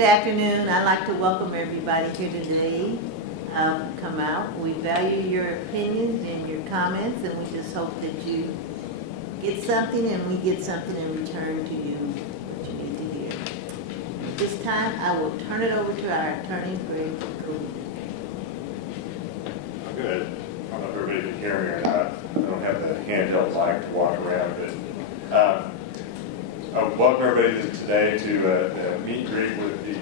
Good afternoon. I'd like to welcome everybody here today. Come out. We value your opinions and your comments, and we just hope that you get something and we get something in return to you, what you need to hear. At this time, I will turn it over to our attorney for a conclusion. Good. I don't know if everybody can hear me or not. I don't have the handheld mic to walk around with. I welcome everybody today to the meet and greet with the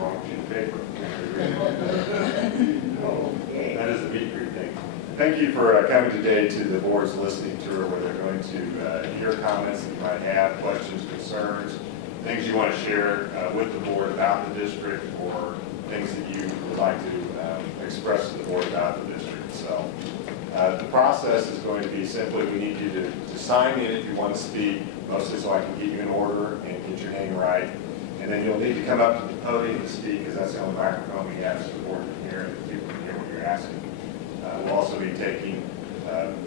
wrong sheet of paper. That is the meet and greet thing. Thank you for coming today to the board's listening tour, where they're going to hear comments that you might have, questions, concerns, things you want to share with the board about the district, or things that you would like to express to the board about the district. So the process is going to be simply, we need you to sign in if you want to speak, mostly so I can get you in order and get your name right. And then you'll need to come up to the podium to speak, because that's the only microphone we have, so the board can hear and people can hear what you're asking. We'll also be taking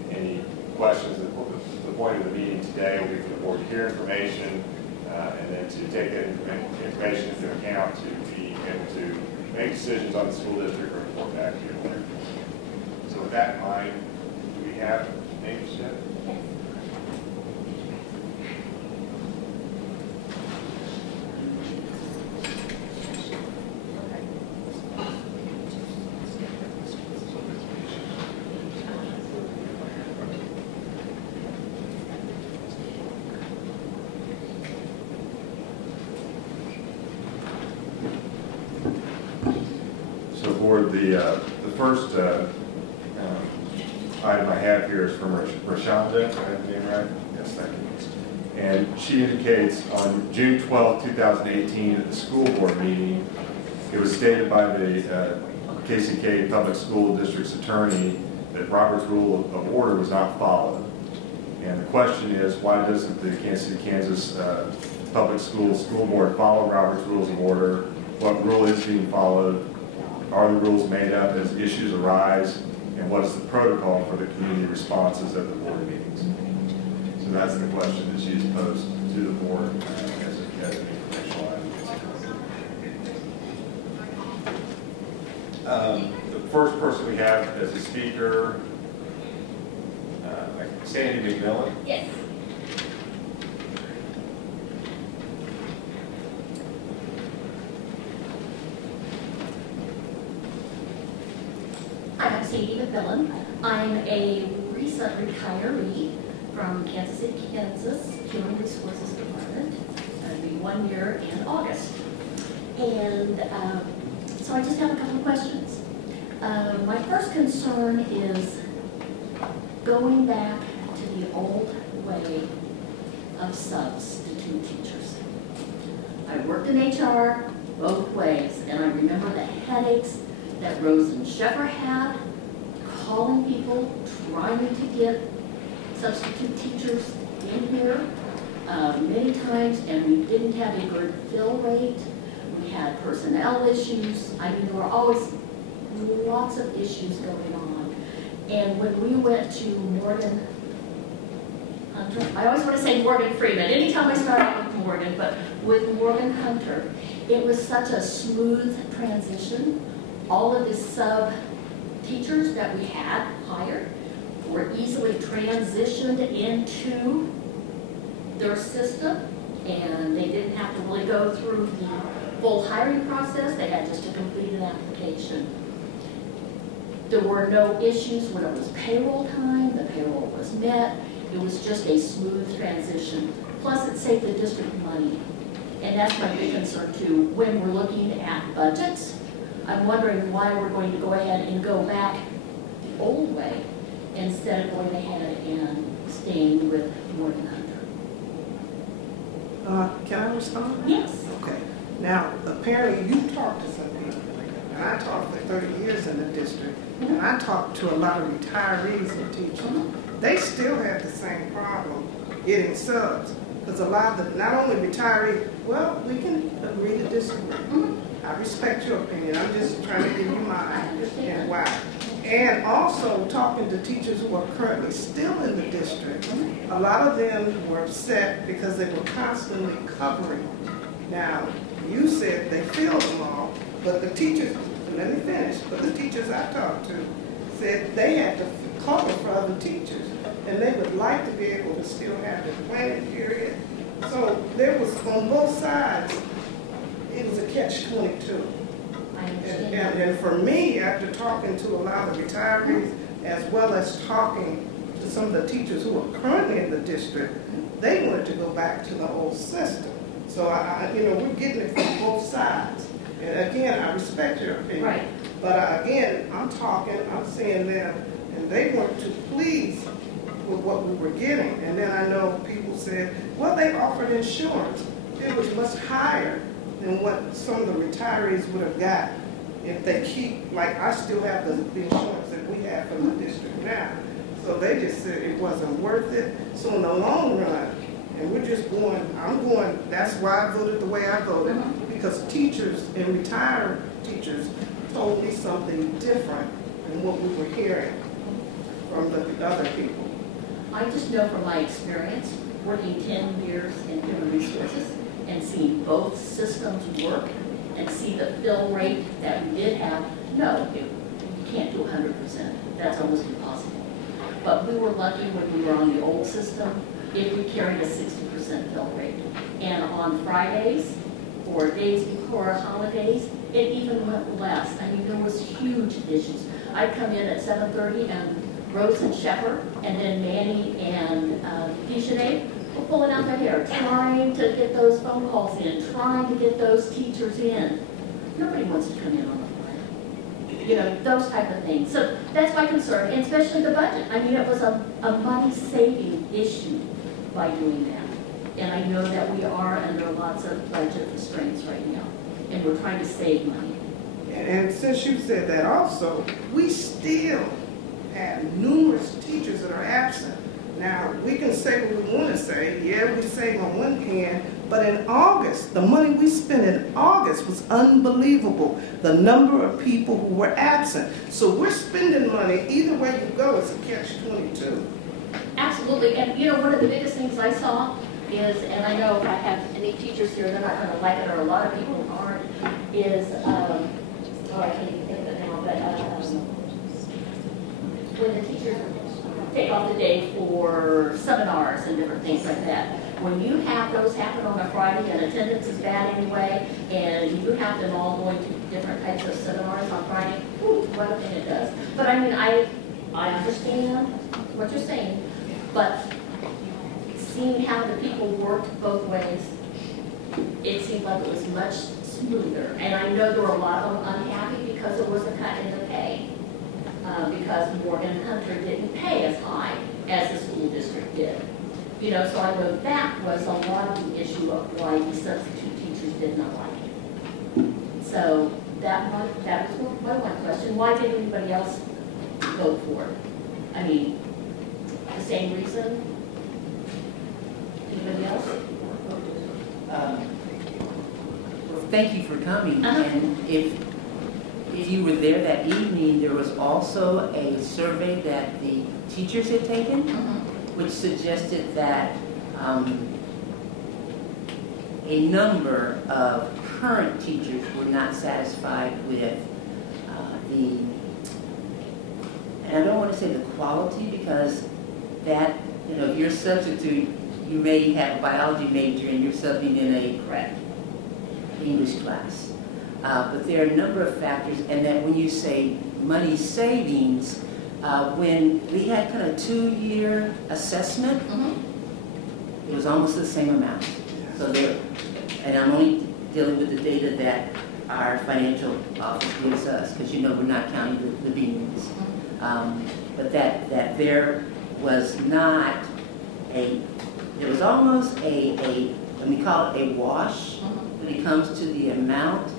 any questions. The point of the meeting today will be for the board to hear information and then to take that information into account to be able to make decisions on the school district or report back to you later. So with that in mind, do we have names yet? Yes. So for the first item I have here is from Rashonda. Do I have the name right? Yes, thank you. And she indicates on June 12, 2018, at the school board meeting, it was stated by the KCK Public School District's attorney that Robert's Rule of Order was not followed. And the question is, why doesn't the Kansas City, Kansas Public School Board follow Robert's Rules of Order? What rule is being followed? Are the rules made up as issues arise? And what is the protocol for the community responses at the board meetings? So that's the question that she's posed to the board as an informational item. The first person we have as a speaker, Sandy McMillan. Yes. I'm Sandy McMillan. I'm a recent retiree from Kansas City, Kansas Human Resources Department. It'll be 1 year in August. And so I just have a couple of questions. My first concern is going back to the old way of substitute teachers. I worked in HR both ways, and I remember the headaches that Rose and Sheffer had, calling people, trying to get substitute teachers in here many times, and we didn't have a good fill rate. We had personnel issues. I mean, there were always lots of issues going on. And when we went to Morgan Hunter, I always want to say Morgan Freeman, anytime I start out with Morgan, but with Morgan Hunter, it was such a smooth transition. All of the sub-teachers that we had hired were easily transitioned into their system, and they didn't have to really go through the full hiring process. They had just to complete an application. There were no issues when it was payroll time. The payroll was met. It was just a smooth transition. Plus, it saved the district money. And that's my big concern, too. When we're looking at budgets, I'm wondering why we're going to go ahead and go back the old way instead of going ahead and staying with Morgan Hunter. Can I respond? Yes. Okay. Now, apparently you talked to some people, and I taught for 30 years in the district, and I talked to a lot of retirees and teachers. They still have the same problem getting subs, because a lot of the, not only retirees, well, we can agree to disagree. I respect your opinion. I'm just trying to give you mine and why. And also talking to teachers who are currently still in the district, a lot of them were upset because they were constantly covering Now, you said they filled them all, but the teachers, let me finish, but the teachers I talked to said they had to cover for other teachers, and they would like to be able to still have the planning period. So there was, on both sides, it was a catch-22. I understand. And for me, after talking to a lot of retirees, as well as talking to some of the teachers who are currently in the district, they wanted to go back to the old system. So, we're getting it from both sides. And again, I respect your opinion. Right. But again, I'm seeing them, and they weren't too pleased with what we were getting. And then I know people said, well, they offered insurance. It was much higher than what some of the retirees would have got if they keep, like I still have the insurance that we have from the district now. So they just said it wasn't worth it. So in the long run, and we're just going, that's why I voted the way I voted, because teachers and retired teachers told me something different than what we were hearing from the other people. I just know from my experience, working 10 years in human resources and seeing both systems work and see the fill rate that we did have, no, you can't do 100%. That's almost impossible. But we were lucky when we were on the old system if we carried a 60% fill rate. And on Fridays or days before holidays, it even went less. I mean, there was huge issues. I'd come in at 7:30 and Rose and Shepherd, and then Manny and Dejanay were pulling out their hair, trying to get those phone calls in, trying to get those teachers in. Nobody wants to come in on a Friday. Those type of things. So that's my concern, and especially the budget. I mean, it was a money-saving issue by doing that. And I know that we are under lots of budget restraints right now, and we're trying to save money. And since you said that also, we still have numerous teachers that are absent. Now, we can say what we want to say. Yeah, we save on one hand, but in August, the money we spent in August was unbelievable. The number of people who were absent. So we're spending money, either way you go, it's a catch-22. Absolutely, and one of the biggest things I saw is, and I know if I have any teachers here, they're not going to like it, or a lot of people aren't, is, I can't even think of it now, but when the teachers take off the day for seminars and different things like that, when you have those happen on a Friday and attendance is bad anyway, and you have them all going to different types of seminars on Friday, what a thing it does. But I mean, I understand what you're saying, but seeing how the people worked both ways, it seemed like it was much smoother. And I know there were a lot of them unhappy because there was a cut in the pay, because Morgan Hunter didn't pay as high as the school district did. So I know that was a lot of the issue of why the substitute teachers did not like it. So that was my one question. Why did anybody else vote for it? I mean, the same reason? Anybody else? Well, thank you for coming. And if you were there that evening, there was also a survey that the teachers had taken, which suggested that a number of current teachers were not satisfied with and I don't want to say the quality, because that, if you're a substitute, you may have a biology major and you're subbing in a Correct. English class. But there are a number of factors, and that when you say money savings, when we had kind of 2-year assessment, it was almost the same amount. So there, and I'm only dealing with the data that our financial office gives us, because we're not counting the beans. But that there was not there was almost let me call it a wash when it comes to the amount.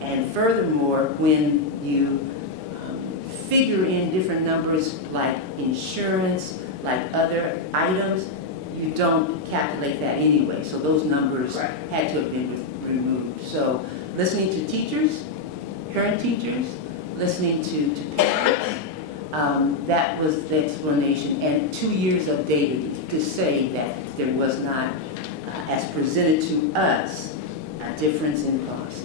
And furthermore, when you figure in different numbers like insurance, like other items, you don't calculate that anyway. So those numbers had to have been removed. So listening to teachers, current teachers, listening to parents, that was the explanation. And 2 years of data to say that there was not, as presented to us, difference in cost.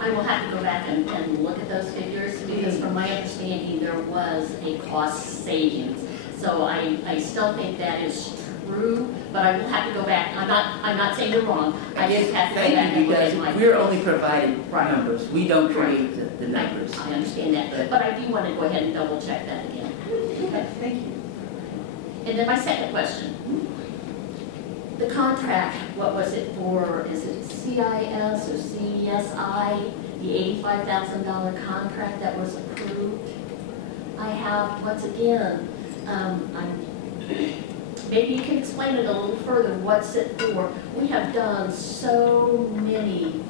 I will have to go back and look at those figures, because from my understanding, there was a cost savings. So I still think that is true, but I will have to go back. I'm not saying you're wrong. I just have to go back and look at my. We're only providing Right. numbers. We don't create the numbers. I understand that, but I do want to go ahead and double check that again. Okay, thank you. And then my second question. The contract, what was it for? Is it CIS or CSI? The $85,000 contract that was approved? I have, once again, maybe you can explain it a little further. What's it for? We have done so many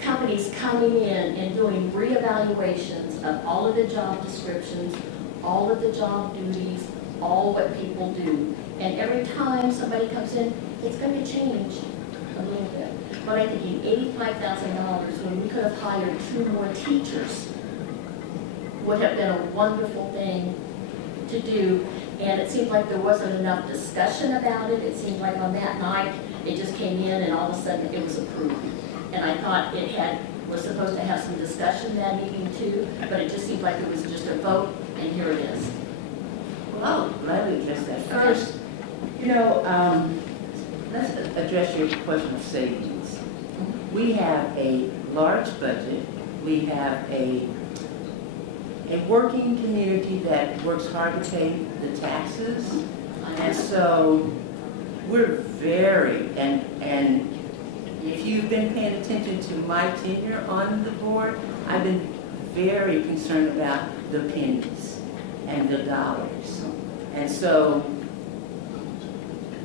companies coming in and doing reevaluations of all of the job descriptions, all of the job duties, all what people do. And every time somebody comes in, it's going to change a little bit. But I'm thinking $85,000 when we could have hired 2 more teachers would have been a wonderful thing to do. And it seemed like there wasn't enough discussion about it. It seemed like on that night, it just came in and all of a sudden it was approved. And I thought it was supposed to have some discussion that meeting too, but it just seemed like it was just a vote, and here it is. Well, I'll gladly address that. First, let's address your question of savings. We have a large budget. We have a working community that works hard to pay the taxes. And so we're very, and if you've been paying attention to my tenure on the board, I've been very concerned about the pennies and the dollars. And so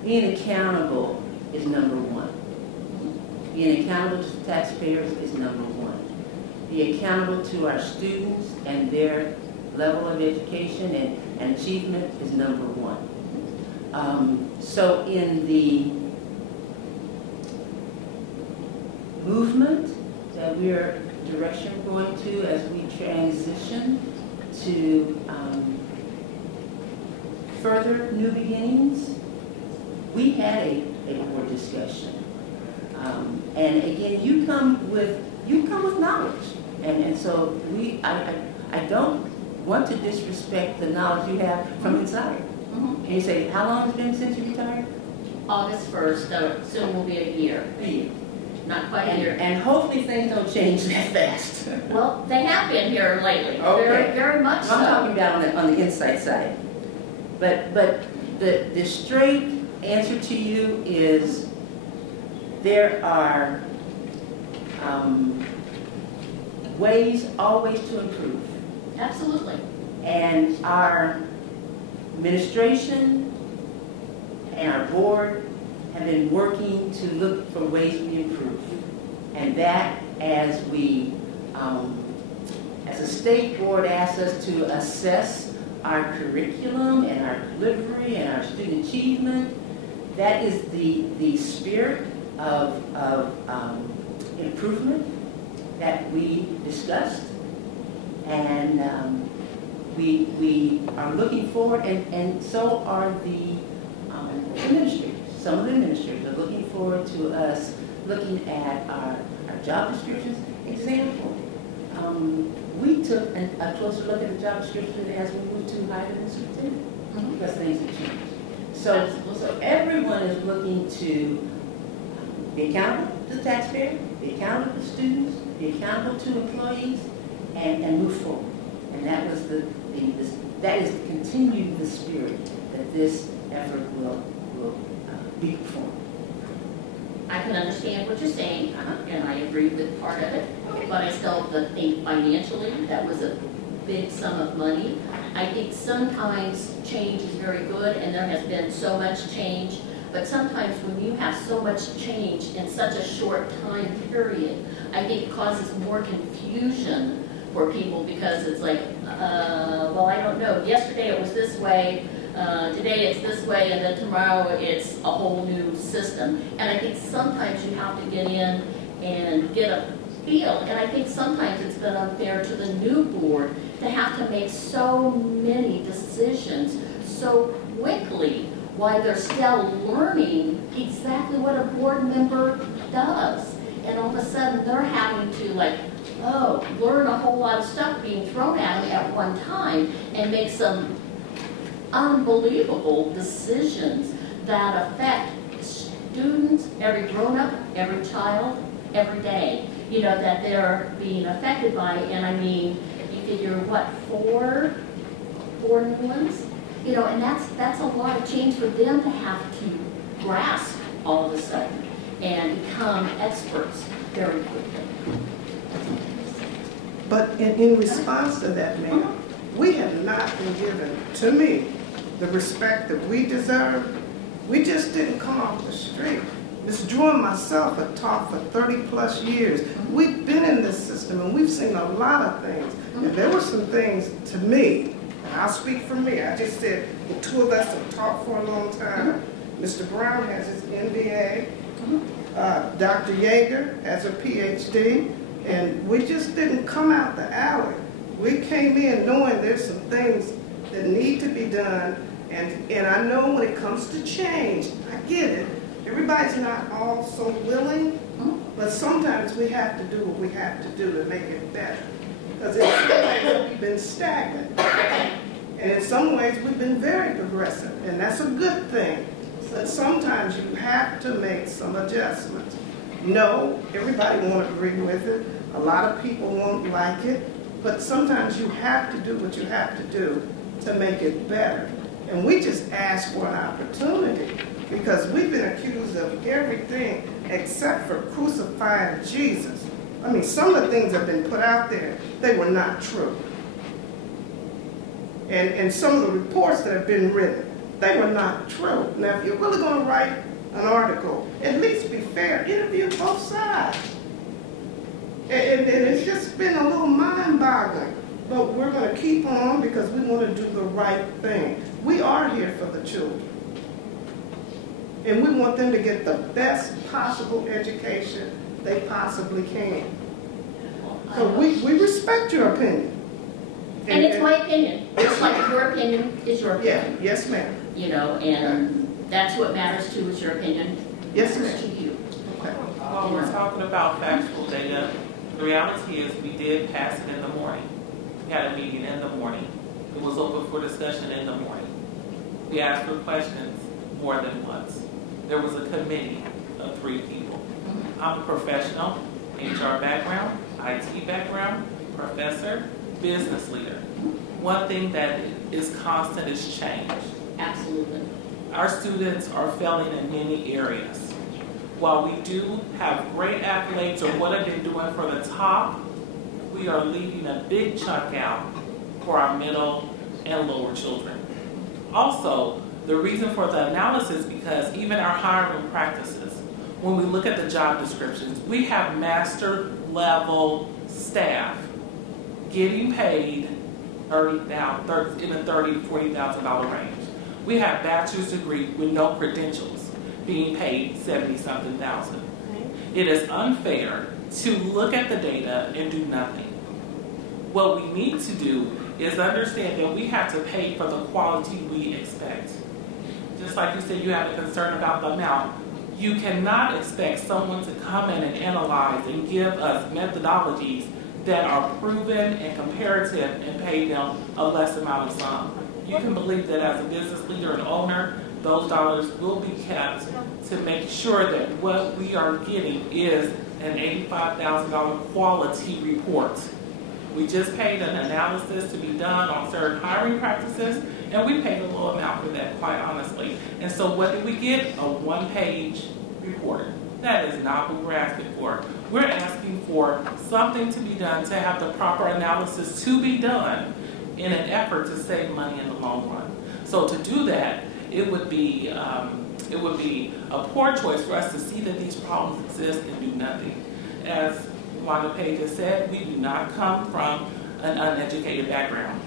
being accountable is number one. Being accountable to the taxpayers is number one. Be accountable to our students and their level of education and achievement is number one. So in the movement that we're direction going to as we transition to further new beginnings, we had a board discussion. And again, you come with knowledge. And so I don't want to disrespect the knowledge you have from inside. And you say, how long has it been since you retired? August 1st, so soon will be a year. A year. Not quite a year. And hopefully things don't change that fast. Well, they have been here lately. Okay. Very, very much so. I'm talking about on the inside side. But the straight answer to you is there are ways always to improve. Absolutely. And our administration and our board have been working to look for ways we improve. And that, as we, as a state board, asks us to assess our curriculum and our delivery and our student achievement, that is the spirit of improvement that we discussed. And we are looking forward, and so are the administrators. Some of the administrators are looking forward to us looking at our job descriptions. Example, we took a closer look at the job description as we moved to higher than superintendent, because things have changed. So everyone is looking to be accountable to the taxpayer, be accountable to students, be accountable to employees, and move forward. And that was that is to continue the spirit that this effort will be performed. I can understand what you're saying, and I agree with part of it, but I still think financially that was a big sum of money. I think sometimes change is very good, and there has been so much change, but sometimes when you have so much change in such a short time period, I think it causes more confusion for people, because it's like, well, I don't know, yesterday it was this way, today it's this way, and then tomorrow it's a whole new system. And I think sometimes you have to get in and get a feel, and I think sometimes it's been unfair to the new board to have to make so many decisions so quickly while they're still learning exactly what a board member does. And all of a sudden, they're having to learn a whole lot of stuff being thrown at them at one time and make some unbelievable decisions that affect students, every grown-up, every child, every day, that they're being affected by. And I mean, you figure, what, four new ones? And that's a lot of change for them to have to grasp all of a sudden and become experts very quickly. But in response to that, ma'am, we have not been given, to me, the respect that we deserve. We just didn't come off the street. Ms. Drew and myself have taught for 30+ years. We've been in this system and we've seen a lot of things. And there were some things to me, and I'll speak for me. I just said the two of us have taught for a long time. Mr. Brown has his MBA. Dr. Yeager has a PhD. And we just didn't come out the alley. We came in knowing there's some things that need to be done. And I know when it comes to change, I get it. Everybody's not all so willing, but sometimes we have to do what we have to do to make it better. Because in some ways we've been stagnant. And in some ways we've been very progressive, and that's a good thing. But sometimes you have to make some adjustments. No, everybody won't agree with it. A lot of people won't like it. But sometimes you have to do what you have to do to make it better. And we just ask for an opportunity because we've been accused of everything except for crucifying Jesus. I mean, some of the things that have been put out there, they were not true. And some of the reports that have been written, they were not true. Now, if you're really going to write an article, at least be fair. Interview both sides. And it's just been a little mind-boggling. But we're going to keep on because we want to do the right thing. We are here for the children. And we want them to get the best possible education they possibly can. So we respect your opinion. And it's my opinion. Just like your opinion is your opinion. Yeah, yes, ma'am. And that's what matters too, is your opinion. Yes, matters ma'am. to you. Okay. While we're talking about factual data, the reality is we did pass it in the morning. We had a meeting in the morning. It was open for discussion in the morning. We asked for questions more than once. There was a committee of 3 people. I'm a professional, HR background, IT background, professor, business leader. One thing that is constant is change. Absolutely. Our students are failing in many areas. While we do have great accolades or what have been doing for the top, we are leaving a big chunk out for our middle and lower children. Also, the reason for the analysis, because even our hiring practices, when we look at the job descriptions, we have master level staff getting paid in the $30,000 to $40,000 range. We have bachelor's degree with no credentials being paid $70-something thousand. It is unfair to look at the data and do nothing. What we need to do is understand that we have to pay for the quality we expect. Just like you said, you have a concern about the amount. You cannot expect someone to come in and analyze and give us methodologies that are proven and comparative and pay them a less amount of sum. You can believe that as a business leader and owner, those dollars will be kept to make sure that what we are getting is an $85,000 quality report. We just paid an analysis to be done on certain hiring practices, and we paid a low amount for that, quite honestly. And so what did we get? A 1-page report. That is not what we're asking for. We're asking for something to be done, to have the proper analysis to be done in an effort to save money in the long run. So to do that, it would be a poor choice for us to see that these problems exist and do nothing. As Wanda Page has said, we do not come from an uneducated background.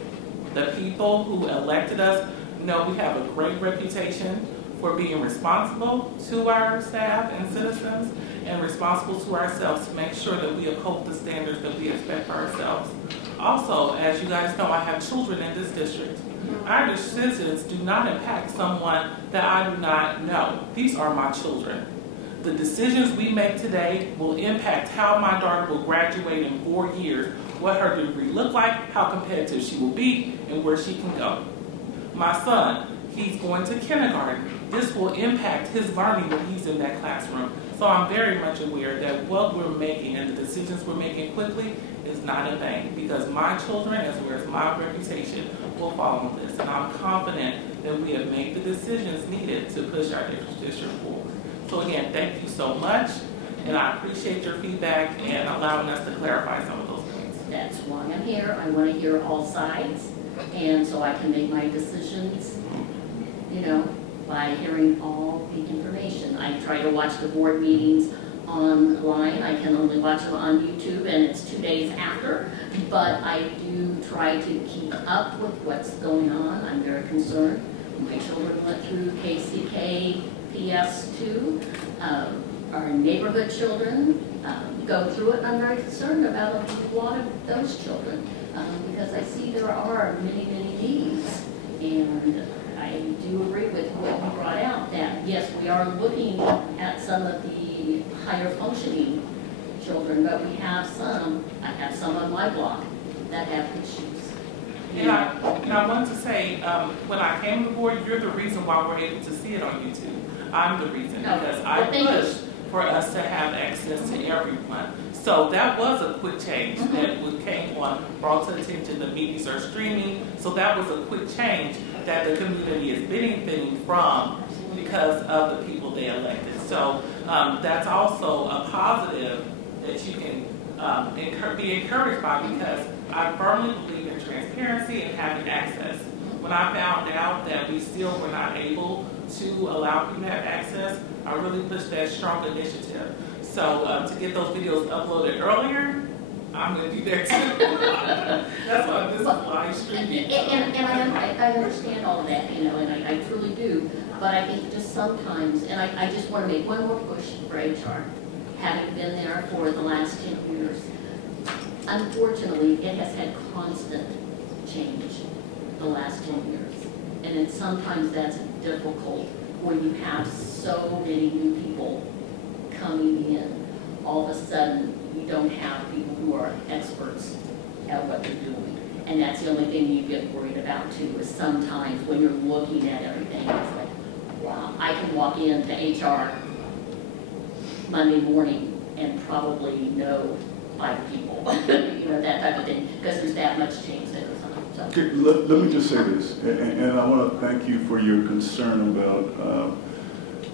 The people who elected us know we have a great reputation for being responsible to our staff and citizens and responsible to ourselves to make sure that we uphold the standards that we expect for ourselves. Also, as you guys know, I have children in this district. our decisions do not impact someone that I do not know. These are my children. The decisions we make today will impact how my daughter will graduate in 4 years, what her degree look like, how competitive she will be, and where she can go. My son, he's going to kindergarten. This will impact his learning when he's in that classroom. So I'm very much aware that what we're making and the decisions we're making quickly is not in vain, because my children, as well as my reputation, will follow this. And I'm confident that we have made the decisions needed to push our district forward. So again, thank you so much, and I appreciate your feedback and allowing us to clarify some of those points. That's why I'm here. I want to hear all sides, and so I can make my decisions, you know, by hearing all the information. I try to watch the board meetings online. I can only watch them on YouTube, and it's 2 days after, but I do try to keep up with what's going on. I'm very concerned. My children went through KCK PS2. Our neighborhood children go through it, and I'm very concerned about a lot of those children because I see there are many, many needs, and I do agree with what you brought out, that yes, we are looking at some of the higher functioning children, but we have some, I have some on my block that have issues. And I wanted to say, when I came to the board, you're the reason why we're able to see it on YouTube. I'm the reason, because I pushed for us to have access to everyone. So that was a quick change that came on, brought to attention. The meetings are streaming, so that was a quick change that the community is benefiting from because of the people they elected. So that's also a positive that you can be encouraged by, because I firmly believe in transparency and having access. When I found out that we still were not able to allow people to have access, I really pushed that strong initiative. So to get those videos uploaded earlier, I'm going to do that too. That's why this is live streaming. And I understand all of that, you know, and I truly do. But I think just sometimes, and I just want to make one more push for HR, having been there for the last 10 years. Unfortunately, it has had constant change the last 10 years. And sometimes that's difficult when you have so many new people coming in. All of a sudden, you don't have people who are experts at what they're doing. And that's the only thing you get worried about too, is sometimes when you're looking at everything, it's like, wow, I can walk into HR Monday morning and probably know 5 people, you know, that type of thing, because there's that much change that goes on. So. Okay, let me just say this, and I want to thank you for your concern about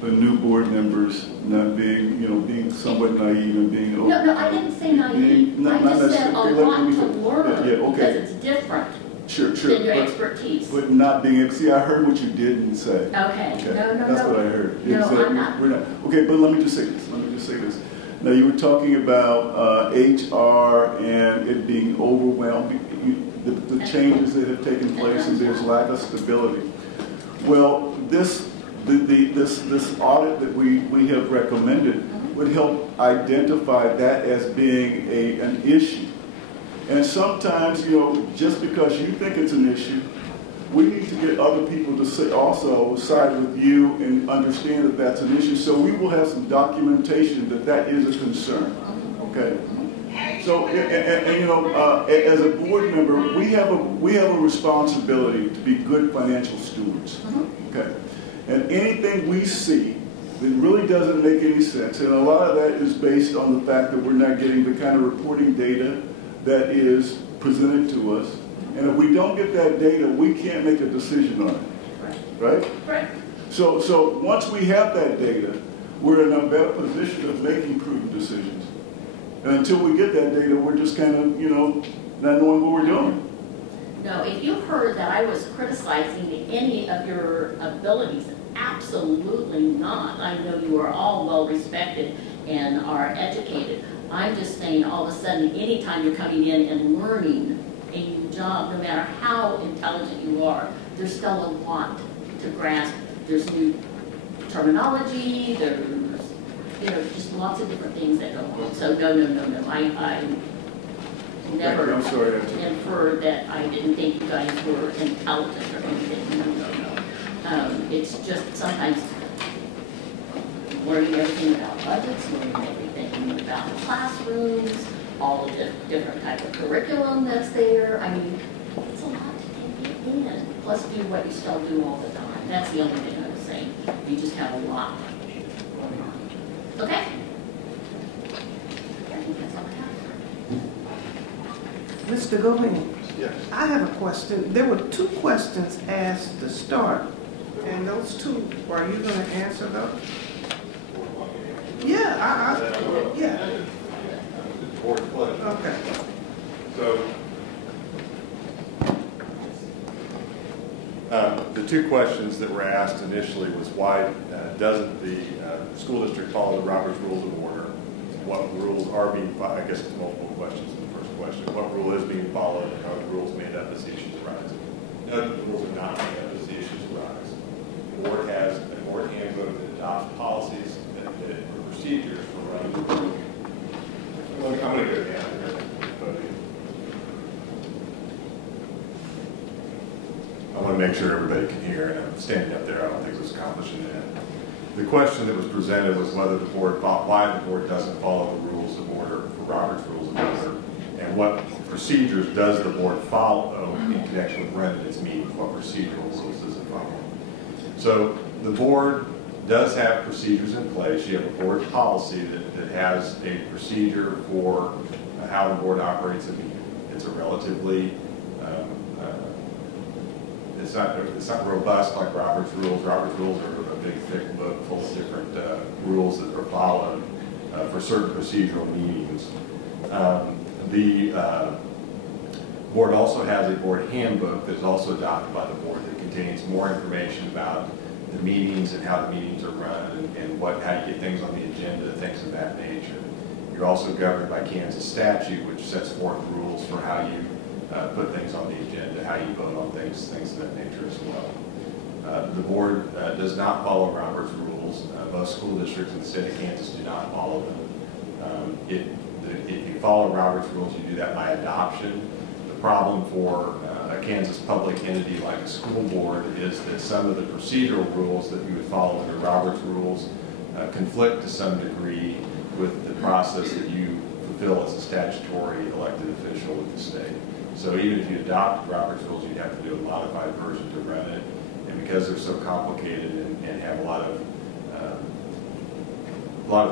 the new board members not being, you know, being somewhat naive and being open. No, I didn't say naive. I just said a lot to learn, because it's different than your expertise. But not being able, see, I heard what you didn't say. Okay. No. That's what I heard. No, exactly. I'm not. We're not. Okay, but let me just say this. Now, you were talking about HR and it being overwhelmed, the changes that have taken place, and there's lack of stability. Well, this audit that we have recommended would help identify that as being an issue. And sometimes, you know, just because you think it's an issue, we need to get other people to say, also side with you and understand that that's an issue. So we will have some documentation that that is a concern. Okay. So, and you know, as a board member, we have a responsibility to be good financial stewards. Okay. And anything we see that really doesn't make any sense, and a lot of that is based on the fact that we're not getting the kind of reporting data that is presented to us. And if we don't get that data, we can't make a decision on it. Right? Right. So once we have that data, we're in a better position of making prudent decisions. And until we get that data, we're just kind of, you know, not knowing what we're doing. No, if you heard that I was criticizing any of your abilities, absolutely not. I know you are all well respected and are educated. I'm just saying all of a sudden, anytime you're coming in and learning a new job, no matter how intelligent you are, there's still a lot to grasp. There's new terminology, there's, you know, just lots of different things that go on. So no. never I'm sorry, I took- infer that I didn't think you guys were intelligent or anything. No. It's just sometimes learning everything about budgets, learning everything about classrooms, all the different type of curriculum that's there. I mean, it's a lot to take in. Plus do what you still do all the time. That's the only thing I was saying. You just have a lot going on. Okay? I think that's all I have. Mr. Golding, Yes. I have a question. There were 2 questions asked to start, and those 2, are you going to answer those? Yeah, yeah. Board's pleasure. Okay. So, the 2 questions that were asked initially was why doesn't the school district follow the Roberts Rules of Order? What rules are being followed? I guess it's multiple questions in the first question. What rule is being followed and are the rules made up as the issues arise? No, the rules are not made up as the issues arise. The board has a board handbook that adopts policies that procedures for running the board. I'm going to go down here. I want to make sure everybody can hear, and I'm standing up there. I don't think it was accomplishing that. The question that was presented was whether the board, why the board doesn't follow the rules of order for Robert's Rules of Order, and what procedures does the board follow in connection with running its meetings? What procedural rules does it follow? So the board does have procedures in place. You have a board policy that has a procedure for how the board operates a meeting. It's a relatively it's not robust like Robert's Rules. Robert's Rules are a big, thick book full of different rules that are followed for certain procedural meetings. The board also has a board handbook that is also adopted by the board that contains more information about the meetings and how the meetings are run and how you get things on the agenda, things of that nature. You're also governed by Kansas statute, which sets forth rules for how you put things on the agenda, how you vote on things of that nature as well. The board does not follow Robert's Rules. Most school districts in the state of Kansas do not follow them. If you follow Robert's Rules, you do that by adoption. The problem for a Kansas public entity like a school board is that some of the procedural rules that you would follow under Robert's Rules conflict to some degree with the process that you fulfill as a statutory elected official with the state. So even if you adopt Robert's Rules, you'd have to do a modified version to run it. And because they're so complicated and have a lot of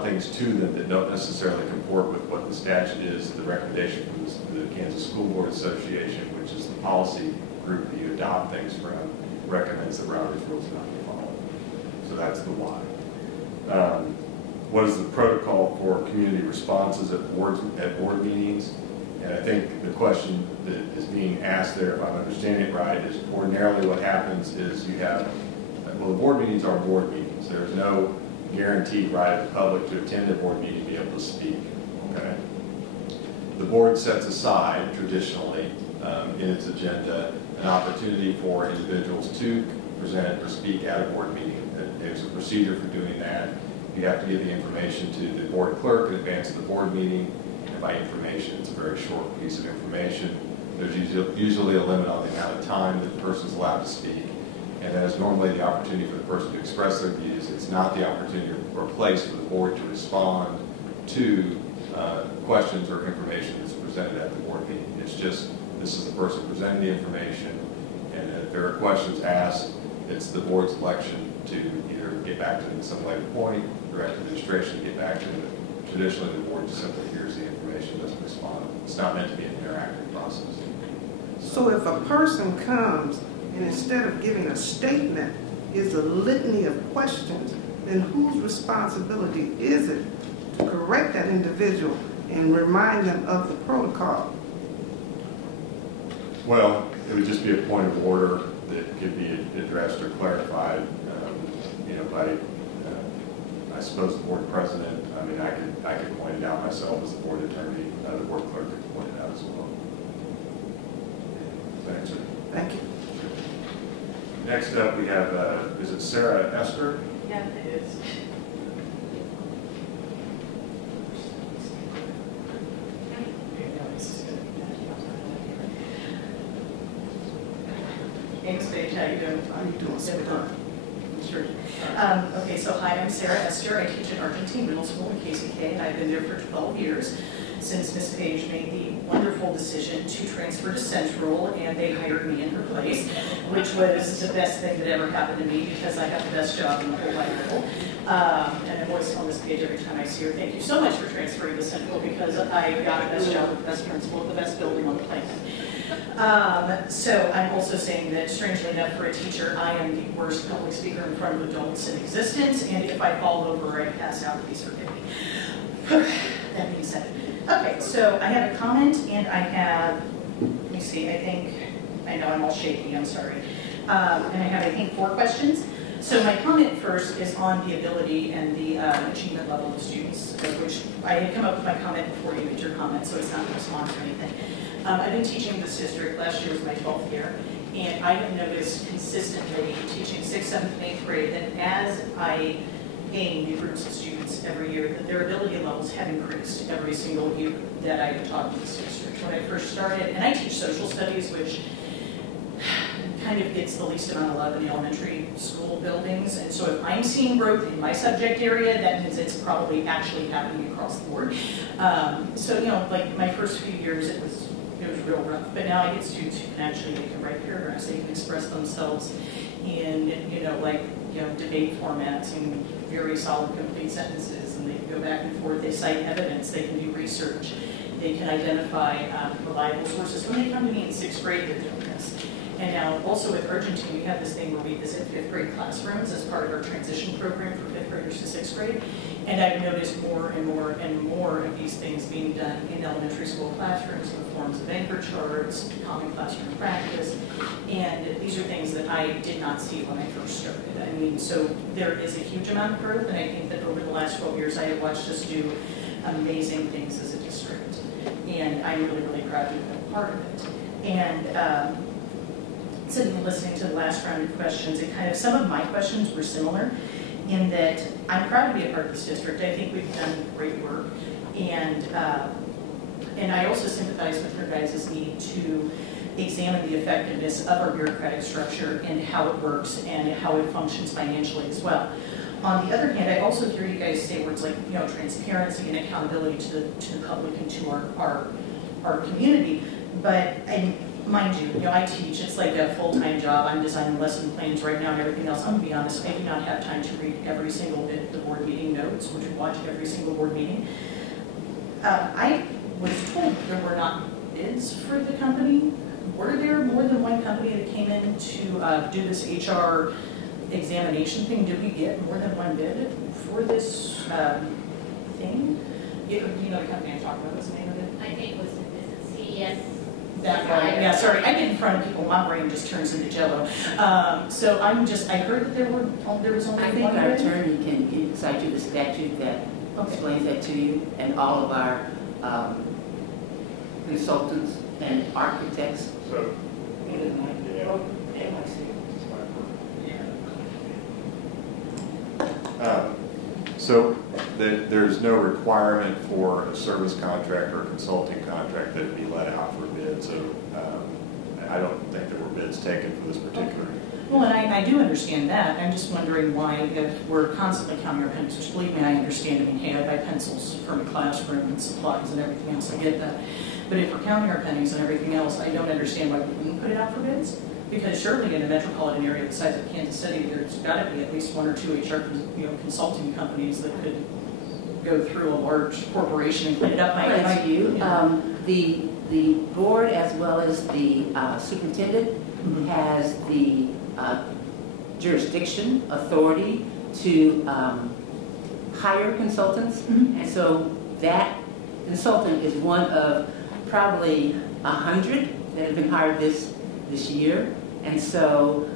things to them that don't necessarily comport with what the statute is, the recommendation from the Kansas School Board Association, which is the policy group that you adopt things from, recommends that Robert's Rules not be followed. So that's the why. What is the protocol for community responses at board meetings? And I think the question that is being asked there, if I'm understanding it right, is ordinarily what happens is you have, well, the board meetings are board meetings. There's no guaranteed right of the public to attend a board meeting and be able to speak, okay? The board sets aside, traditionally, in its agenda, an opportunity for individuals to present or speak at a board meeting. There's a procedure for doing that. You have to give the information to the board clerk in advance of the board meeting. And by information, it's a very short piece of information. There's usually a limit on the amount of time that the person's allowed to speak. And that is normally the opportunity for the person to express their views. It's not the opportunity or place for the board to respond to questions or information that's presented at the board meeting. It's just, this is the person presenting the information, and if there are questions asked, it's the board's election to either get back to them at some later point, direct administration to get back to them. Traditionally, the board just simply hears the information, doesn't respond. It's not meant to be an interactive process. So if a person comes and instead of giving a statement is a litany of questions, then whose responsibility is it to correct that individual and remind them of the protocol? Well, it would just be a point of order that could be addressed or clarified, by, I suppose, the board president. I mean, I could point it out myself as the board attorney. The board clerk could point it out as well. Does that answer? Thank you. Next up, we have, is it Sarah Esther? Yeah, it is. are you doing, sweetheart? Sure. Okay, so hi, I'm Sarah Esther. I teach at Argentine Middle School in KCK, and I've been there for 12 years since Miss Page made the wonderful decision to transfer to Central, and they hired me in her place, which was the best thing that ever happened to me because I got the best job in the whole wide world. And I'm always telling Miss Page every time I see her, thank you so much for transferring to Central because I got the best job with the best principal at the best building on the planet. So I'm also saying that, strangely enough, for a teacher, I am the worst public speaker in front of adults in existence, and if I fall over, I pass out, please forgive me. That being said, okay, so I have a comment, and I have, let me see, I know I'm all shaky, I'm sorry. And I have, I think, 4 questions. So my comment first is on the ability and the achievement level of students, which I had come up with my comment before you made your comment, so it's not a response or anything. I've been teaching this district, last year was my 12th year, and I have noticed consistently teaching 6th, 7th, and 8th grade that as I gain new groups of students every year, that their ability levels have increased every single year that I have taught in this district. When I first started, and I teach social studies, which kind of gets the least amount of love in the elementary school buildings, and so if I'm seeing growth in my subject area, that means it's probably actually happening across the board. So, you know, like my first few years, it was real rough, but now I get students who can actually, they can write paragraphs, they can express themselves in, debate formats and very solid, complete sentences, and they can go back and forth, they cite evidence, they can do research, they can identify reliable sources. When they come to me in 6th grade, they're doing this. And now, also with Argentine, we have this thing where we visit 5th grade classrooms as part of our transition program for 5th graders to 6th grade. And I've noticed more and more and more of these things being done in elementary school classrooms in the forms of anchor charts, common classroom practice. And these are things that I did not see when I first started. I mean, so there is a huge amount of growth, and I think that over the last 12 years, I have watched us do amazing things as a district. And I'm really, really proud to have been a part of it. And sitting and listening to the last round of questions, some of my questions were similar in that I'm proud to be a part of this district. I think we've done great work, and I also sympathize with your guys' need to examine the effectiveness of our bureaucratic structure and how it works and how it functions financially as well. On the other hand, I also hear you guys say words like, transparency and accountability to the public and to our community, but mind you, I teach, it's like a full-time job. I'm designing lesson plans right now and everything else. I'm going to be honest, I do not have time to read every single bit of the board meeting notes or to watch every single board meeting. I was told there were not bids for the company. Were there more than one company that came in to do this HR examination thing? Did we get more than one bid for this thing? Do you know the company I'm talking about? What's the name of it? I think it was CES. That right. Yeah, sorry, I get in front of people, my brain just turns into jello. So I heard that there was only I think one our bid. attorney can cite you the statute that explains that to you, and all of our consultants and architects. So, So there's no requirement for a service contract or a consulting contract that it be let out for bid. So I don't think there were bids taken for this particular. Well, and I do understand that. I'm just wondering why, if we're constantly counting our pencils, which believe me, I understand. I mean, hey, I buy pencils for my classroom and supplies and everything else. I get that. But if we're counting our pennies and everything else, I don't understand why we wouldn't put it out for bids. Because surely in a metropolitan area the size of Kansas City, there's got to be at least 1 or 2 HR consulting companies that could go through a large corporation and clean it up. Thank you. The board, as well as the superintendent, has the jurisdiction, authority to hire consultants, and so that consultant is one of probably 100 that have been hired this year. And so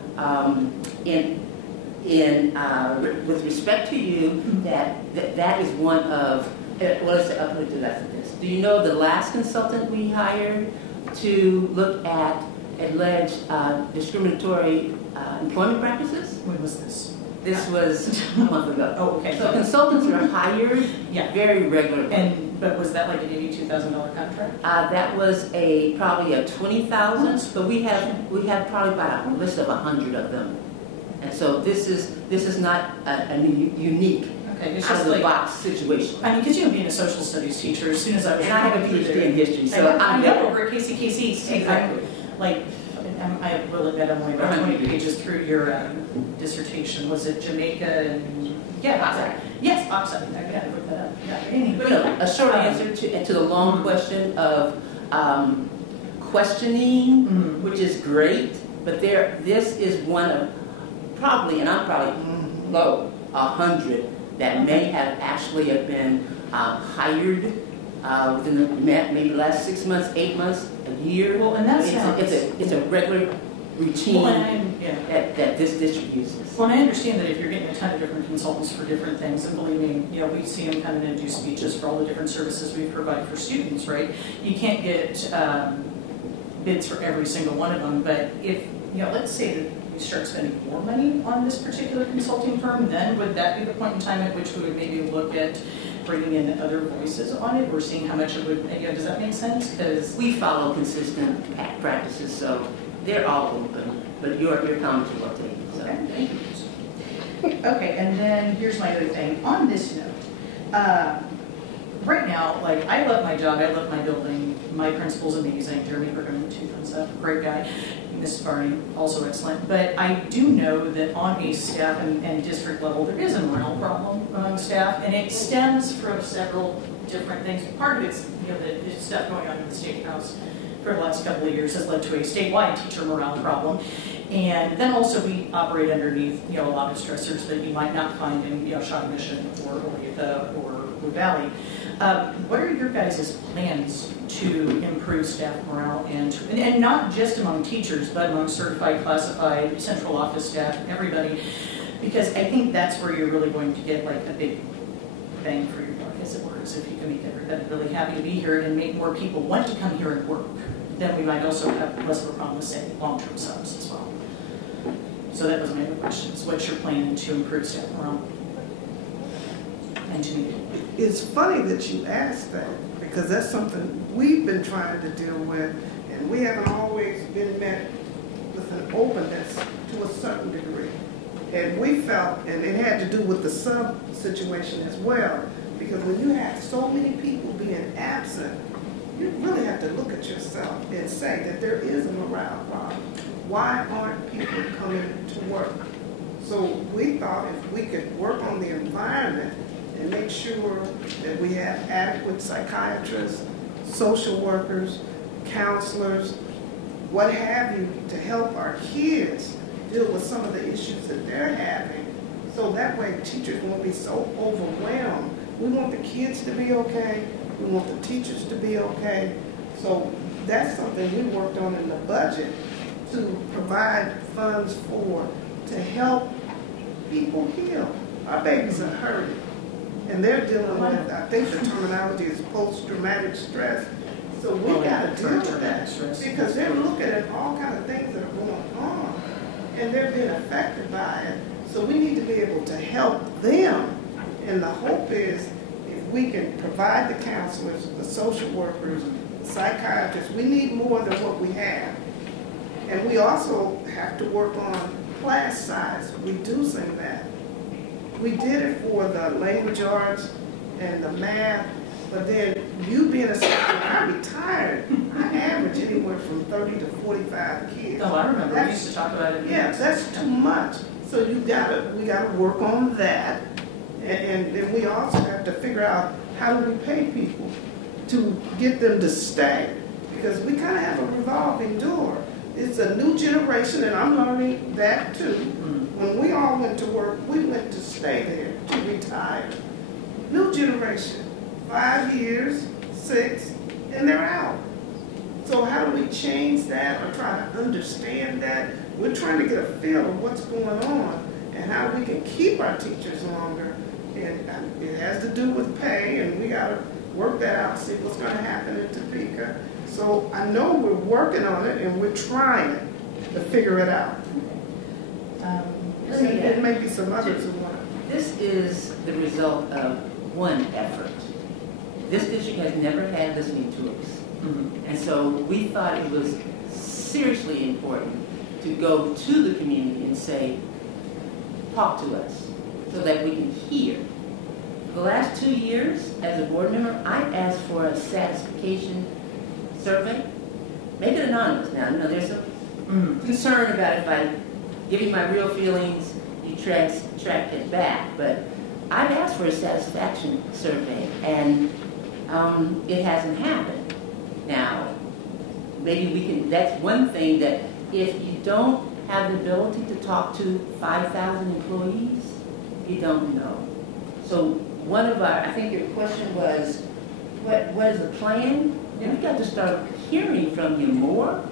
with respect to you, that is one of, let's say, I'll put it to this. Do you know the last consultant we hired to look at alleged discriminatory employment practices? When was this? This was a month ago. Oh, okay. So consultants are hired very regularly. But was that like an $82,000 contract? That was probably a $20,000, but we have probably about a list of 100 of them And so this is not a unique Okay, it's out just of the like, box situation. I mean, because being a social studies teacher, as soon as I was. And I have a PhD in history, so I I'm know there. over at KCKC, Exactly. I will admit I'm only about 20 pages through your dissertation. Was it Jamaica and, yeah, Oxide. Yes, Oxide. I gotta look that up. Yeah, anyway. But no, a short answer to the long question of questioning, which is great, but this is one of probably, and I'm probably low, 100 that may have actually have been hired within the maybe the last 6 months, 8 months, a year. Well, and that sounds. It's a regular routine that this district uses. Well, and I understand that if you're getting a ton of different consultants for different things, and believe me, we see them coming in and do speeches for all the different services we provide for students, right? You can't get bids for every single one of them, but if, let's say that we start spending more money on this particular consulting firm, then would that be the point in time at which we would maybe look at bringing in other voices on it, or seeing how much it would, does that make sense? Because we follow consistent practices, so they're all open, but your comments are well taken. So. Okay, thank you. Okay, and then here's my other thing. On this note, right now, I love my job, I love my building. My principal's amazing. Jeremy Bergman, too, thumbs up, great guy. Mrs. Barney, also excellent. But I do know that on a staff and district level, there is a morale problem among staff, and it stems from several different things. Part of it's, the stuff going on in the State House for the last couple of years has led to a statewide teacher morale problem. And then also we operate underneath, a lot of stressors that you might not find in, Shawnee Mission or Blue Valley. What are your guys' plans to improve staff morale and not just among teachers, but among certified, classified, central office staff, everybody? Because I think that's where you're really going to get a big bang for your buck, as it were, is if you can make everybody really happy to be here and make more people want to come here and work. Then we might also have less of a problem with, say, long-term subs as well. So that was my other question, is what's your plan to improve staff morale? And to me, it's funny that you asked that, because that's something we've been trying to deal with, and we haven't always been met with an openness to a certain degree. And we felt, and it had to do with the sub situation as well, because when you have so many people being absent, you really have to look at yourself and say that there is a morale problem. Why aren't people coming to work? So we thought if we could work on the environment and make sure that we have adequate psychiatrists, social workers, counselors, what have you, to help our kids deal with some of the issues that they're having. So that way teachers won't be so overwhelmed. We want the kids to be okay. We want the teachers to be okay. So that's something we worked on in the budget to provide funds to help people heal. Our babies are hurting. And they're dealing with, I think the terminology is post-traumatic stress. So we got to deal with that, because they're looking at all kinds of things that are going on, and they're being affected by it. So we need to be able to help them. And the hope is, if we can provide the counselors, the social workers, the psychiatrists, we need more than what we have. And we also have to work on class size, reducing that. We did it for the language arts and the math, but then you being a student, I retired, I average anywhere from 30 to 45 kids. Oh, I remember, we used to talk about it. Yeah, that's too much. So we gotta work on that. And then we also have to figure out how do we pay people to get them to stay, because we kind of have a revolving door. It's a new generation, and I'm learning that too. When we all went to work, we went to stay there, to retire. New generation, 5 years, 6, and they're out. So how do we change that or try to understand that? We're trying to get a feel of what's going on and how we can keep our teachers longer. And it has to do with pay, and we got to work that out, see what's going to happen in Topeka. So I know we're working on it, and we're trying to figure it out. There may be some others who want to. This is the result of one effort. This district has never had listening tours. And so we thought it was seriously important to go to the community and say, talk to us so that we can hear. The last 2 years, as a board member, I asked for a satisfaction survey. Make it anonymous now. You know, there's some concern about if I give you my real feelings, you track it back. But I've asked for a satisfaction survey, and it hasn't happened. Now, maybe we can, that's one thing that if you don't have the ability to talk to 5,000 employees, you don't know. So one of our, I think your question was, what is the plan? Yeah. We've got to start hearing from you more,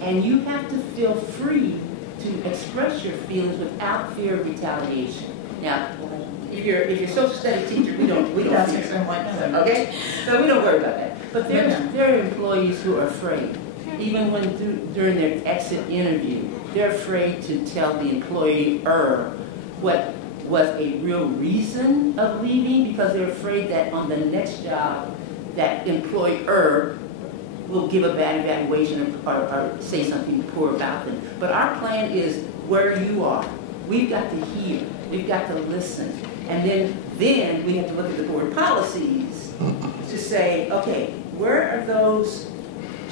and you have to feel free to express your feelings without fear of retaliation. Now, if you're a social studies teacher, we don't fear. Okay? So we don't worry about that. But there are employees who are afraid. Even when during their exit interview, they're afraid to tell the employer what was a real reason of leaving, because they're afraid that on the next job, that employer will give a bad evaluation or say something poor about them. But our plan is where you are. We've got to hear. We've got to listen. And then we have to look at the board policies to say, okay, where are those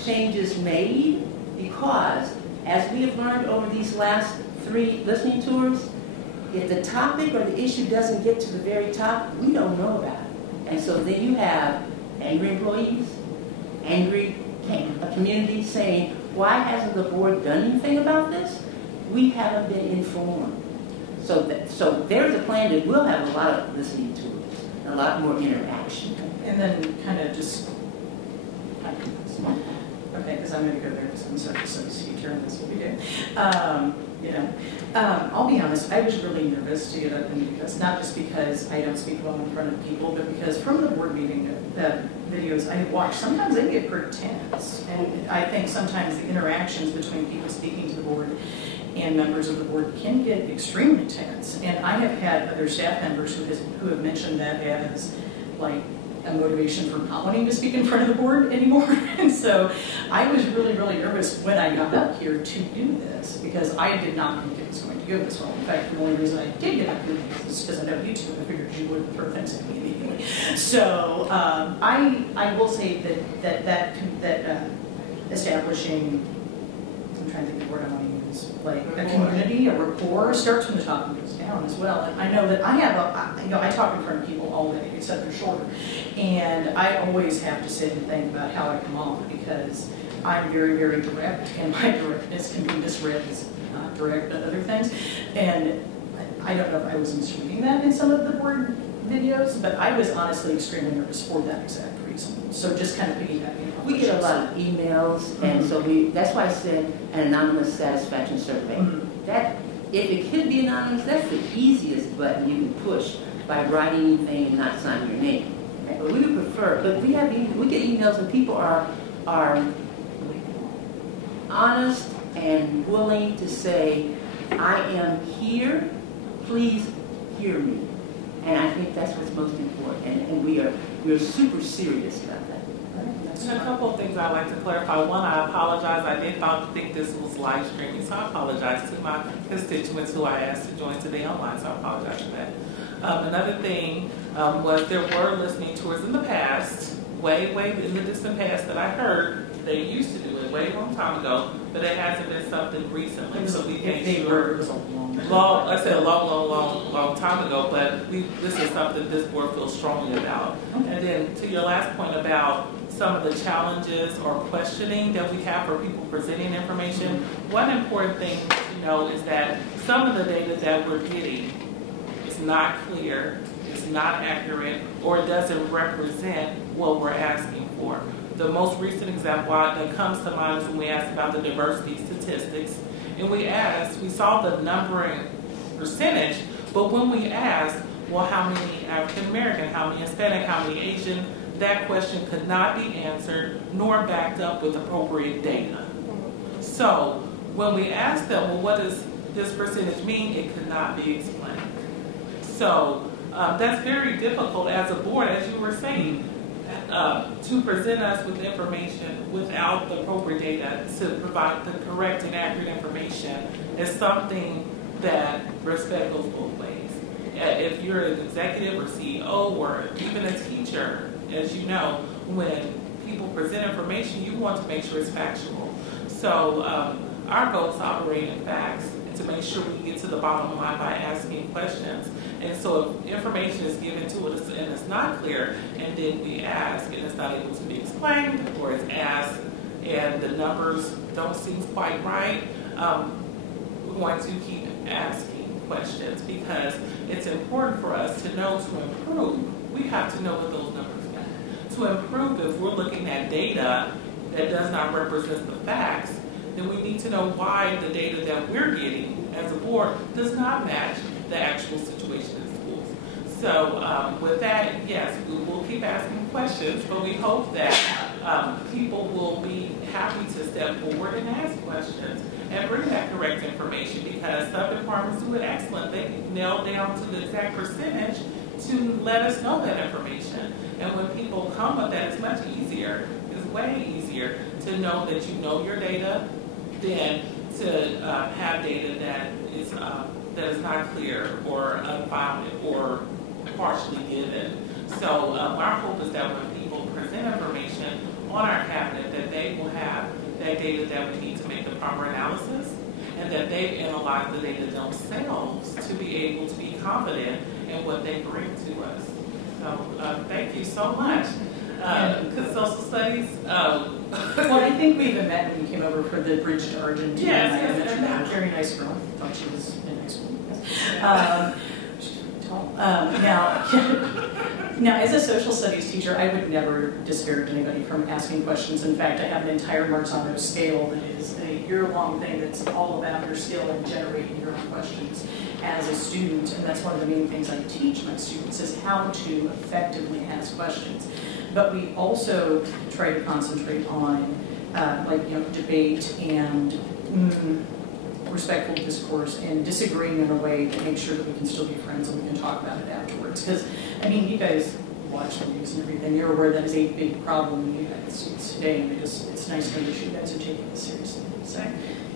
changes made? Because as we have learned over these last 3 listening tours, if the topic or the issue doesn't get to the very top, we don't know about it. And so then you have angry employees, angry community saying, why hasn't the board done anything about this? We haven't been informed. So there's a plan that we'll have a lot of listening tours, and a lot more interaction. And then kind of just, okay, because I'm going to go there because I'm such a substitute here and this will be good. I'll be honest, I was really nervous to get up, and because not just because I don't speak well in front of people, but because from the board meeting videos I watch, sometimes they get pretty tense. And I think sometimes the interactions between people speaking to the board and members of the board can get extremely tense. And I have had other staff members who have mentioned that as like a motivation for not wanting to speak in front of the board anymore. And so I was really, really nervous when I got up here to do this, because I did not think it was going to go this well. In fact, the only reason I did get up here is because I know you two, and I figured you would throw things at me immediately. So I will say that establishing, I'm trying to think of the word I want to use, like a community, a rapport, starts from the top and goes down as well. And I know that I talk in front of people all day, except they're shorter. And I always have to sit and think about how I come off, because I'm very, very direct, and my directness can be misread as not direct but other things. And I don't know if I was misreading that in some of the board videos, but I was honestly extremely nervous for that exact reason. So just kind of piggybacking off. We get a lot of emails, and so that's why I said an anonymous satisfaction survey. That, if it could be anonymous, that's the easiest button you can push by writing anything and not signing your name. But we would prefer, but we get emails and people are honest and willing to say, I am here, please hear me. And I think that's what's most important, and we're super serious about that. And a couple of things I'd like to clarify. One, I apologize. I did not think this was live streaming, so I apologize to my constituents who I asked to join today online, so I apologize for that. Another thing was there were listening tours in the past, way in the distant past, that I heard they used to do it way long time ago, but it hasn't been something recently. So we can't sure. It was a long time ago, but this is something this board feels strongly about. Okay. And then to your last point about some of the challenges or questioning that we have for people presenting information, one important thing to know is that some of the data that we're getting is not clear, it's not accurate, or it doesn't represent what we're asking for. The most recent example that comes to mind is when we asked about the diversity statistics, and we saw the numbering percentage, but when we asked, well, how many African American, how many Hispanic, how many Asian, that question could not be answered nor backed up with appropriate data. So when we asked them, well, what does this percentage mean, it could not be explained. So that's very difficult as a board, as you were saying, to present us with information without the appropriate data to provide the correct and accurate information is something that respect goes both ways. If you're an executive or CEO or even a teacher, as you know, when people present information, you want to make sure it's factual. So our goal is to operate in facts and to make sure we get to the bottom line by asking questions. And so if information is given to us and it's not clear, and then we ask and it's not able to be explained, or it's asked and the numbers don't seem quite right, we're going to keep asking questions, because it's important for us to know to improve. We have to know what those numbers mean. To improve, if we're looking at data that does not represent the facts, then we need to know why the data that we're getting as a board does not match the actual situation in schools. So with that, yes, we will keep asking questions, but we hope that people will be happy to step forward and ask questions and bring that correct information, because some departments do it excellent. They can nail down to the exact percentage to let us know that information. And when people come with that, it's much easier, it's way easier to know that you know your data than to have data that is not clear or unfounded or partially given. So our hope is that when people present information on our cabinet, that they will have that data that we need to make the proper analysis, and that they've analyzed the data themselves to be able to be confident in what they bring to us. So thank you so much. Because social studies. Well, I think we even met when you came over for the Bridge to Argentina. Yes. Very nice girl. Thought she was in high school. Now, as a social studies teacher, I would never discourage anybody from asking questions. In fact, I have an entire Marzano scale that is a year-long thing that's all about your skill in generating your own questions as a student. And that's one of the main things I teach my students, is how to effectively ask questions. But we also try to concentrate on debate and respectful discourse and disagreeing in a way to make sure that we can still be friends and we can talk about it afterwards. Because, I mean, you guys watch the news and everything. You're aware that is a big problem in the United States today, and it's nice to know that you guys are taking this seriously. So,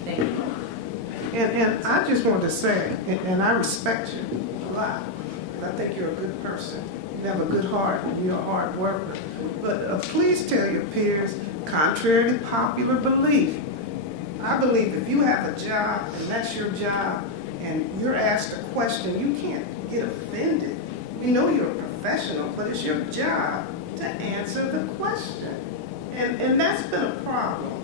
thank you. And I just want to say, and I respect you a lot, and I think you're a good person. You have a good heart, and you're a hard worker. But please tell your peers, contrary to popular belief, I believe if you have a job and that's your job and you're asked a question, you can't get offended. We know you're a professional, but it's your job to answer the question. And that's been a problem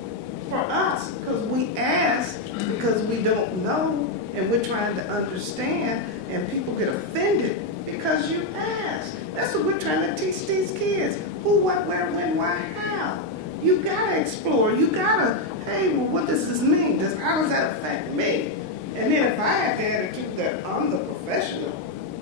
for us, because we ask because we don't know and we're trying to understand, and people get offended because you ask. That's what we're trying to teach these kids. Who, what, where, when, why, how. You gotta explore. You gotta, hey, well, what does this mean? How does that affect me? And then if I have the attitude that I'm the professional,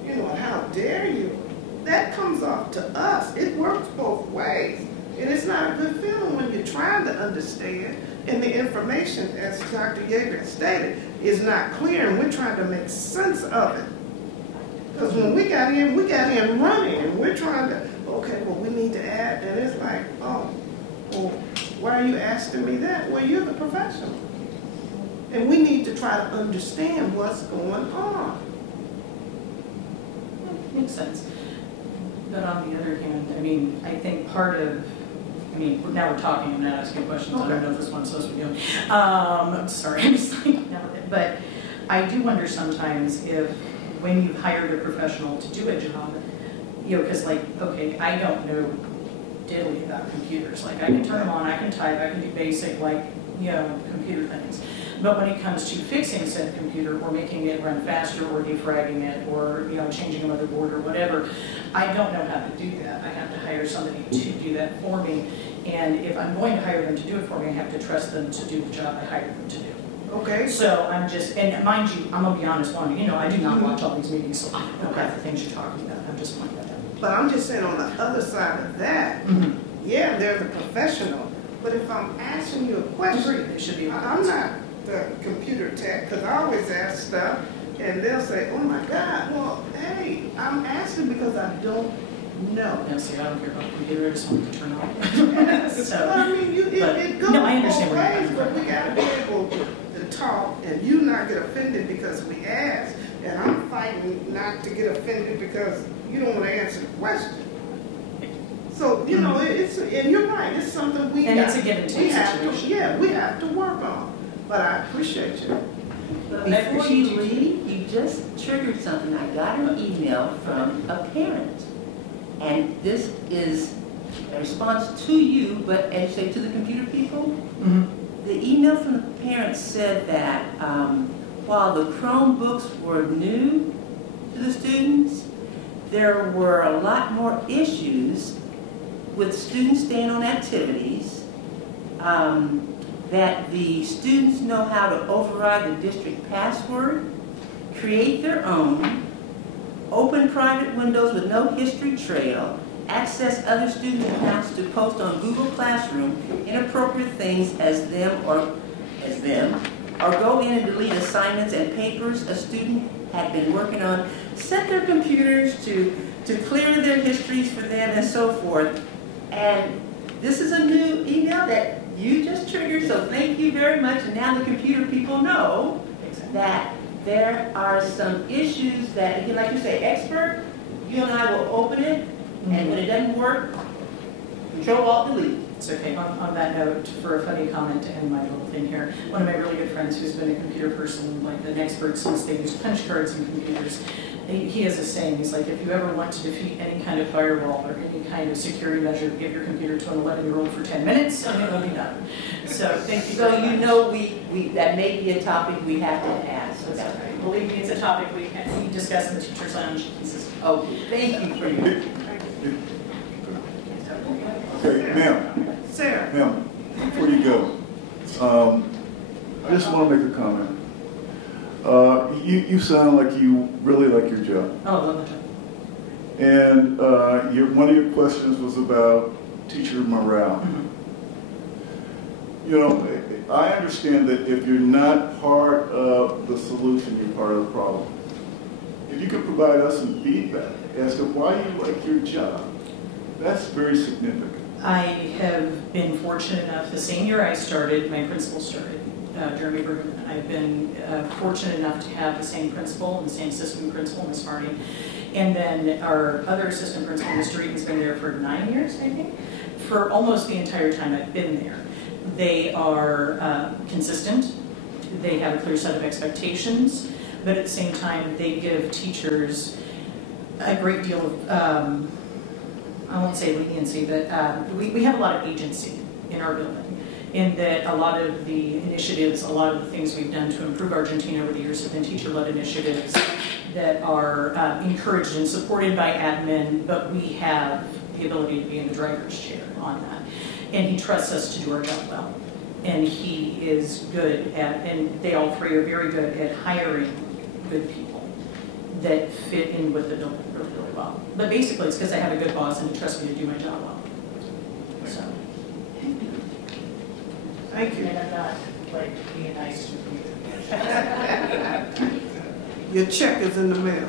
and how dare you, that comes off to us. It works both ways. And it's not a good feeling when you're trying to understand and the information, as Dr. Yeager stated, is not clear, and we're trying to make sense of it. Because when we got in running, and we're trying to, okay, well, we need to add, and it's like, oh, well, why are you asking me that? Well, you're the professional. And we need to try to understand what's going on. Makes sense. But on the other hand, I mean, I think part of, now we're talking, I'm not asking questions. Okay. I don't know if this one's supposed to be doing. I'm sorry, I'm just thinking about it. But I do wonder sometimes if, when you've hired a professional to do a job, because okay, I don't know diddly about computers. I can turn them on, I can type, I can do basic, computer things. But when it comes to fixing said computer or making it run faster or defragging it or, changing a motherboard or whatever, I don't know how to do that. I have to hire somebody to do that for me. And if I'm going to hire them to do it for me, I have to trust them to do the job I hired them to do. Okay. So I'm just, and mind you, I'm going to be honest, I do not watch all these meetings, so I don't know half the things you're talking about. I'm just pointing that out. But I'm just saying, on the other side of that, yeah, they're the professional. But if I'm asking you a question, it should be. I'm not the computer tech, because I always ask stuff, and they'll say, oh my God, well, hey, I'm asking because I don't know. Yeah, see, I don't care about the computer, I just want it to turn on. So, well, I mean, it goes no, I understand both ways, but we got to be able to talk and you not get offended because we ask, and I'm fighting not to get offended because you don't want to answer the question. So, you know, and you're right, it's something we And got, it's a give and take situation. we have to work on. But I appreciate you. But before you leave, you just triggered something. I got an email from a parent. And this is a response to you, but as you say, to the computer people. The email from the parents said that while the Chromebooks were new to the students, there were a lot more issues with students staying on activities, that the students know how to override the district password, create their own, open private windows with no history trail, access other student accounts to post on Google Classroom inappropriate things as them, or go in and delete assignments and papers a student had been working on, set their computers to clear their histories for them and so forth. And this is a new email that you just triggered, so thank you very much. And now the computer people know that there are some issues that, again, like you say, expert, you and I will open it, and when it doesn't work, Control-Alt-Delete. It's okay. On that note, for a funny comment to end my little thing here, one of my really good friends who's been a computer person, like an expert since they used punch cards in computers, he has a saying, he's like, if you ever want to defeat any kind of firewall or any kind of security measure, give your computer to an 11-year-old for 10 minutes and it will be done. So thank you. So you know that may be a topic we have to ask. That's all right. Believe me, it's a topic we discuss in the Teacher's Lounge consistently. Okay, thank you for your... Okay, ma'am. Sarah. Ma'am, before you go, I just want to make a comment. You sound like you really like your job. Oh, I love that. And one of your questions was about teacher morale. You know, I understand that if you're not part of the solution, you're part of the problem. If you could provide us some feedback as to why you like your job, that's very significant. I have been fortunate enough, the same year I started, my principal started, Jeremy Bergman. I've been fortunate enough to have the same principal and the same assistant principal, Ms. Harding. And then our other assistant principal, Mr. Eaton's been there for 9 years, I think, for almost the entire time I've been there. They are consistent. They have a clear set of expectations, but at the same time, they give teachers a great deal of, I won't say leniency, but we have a lot of agency in our building, in that a lot of the initiatives, a lot of the things we've done to improve Argentina over the years have been teacher-led initiatives that are encouraged and supported by admin, but we have the ability to be in the driver's chair on that. And he trusts us to do our job well. And he is good at, and they all three are very good at hiring good people that fit in with the building really, really well. But basically it's because I have a good boss and he trusts me to do my job well. So. Thank you. And I'm not like being nice to you. Your check is in the mail.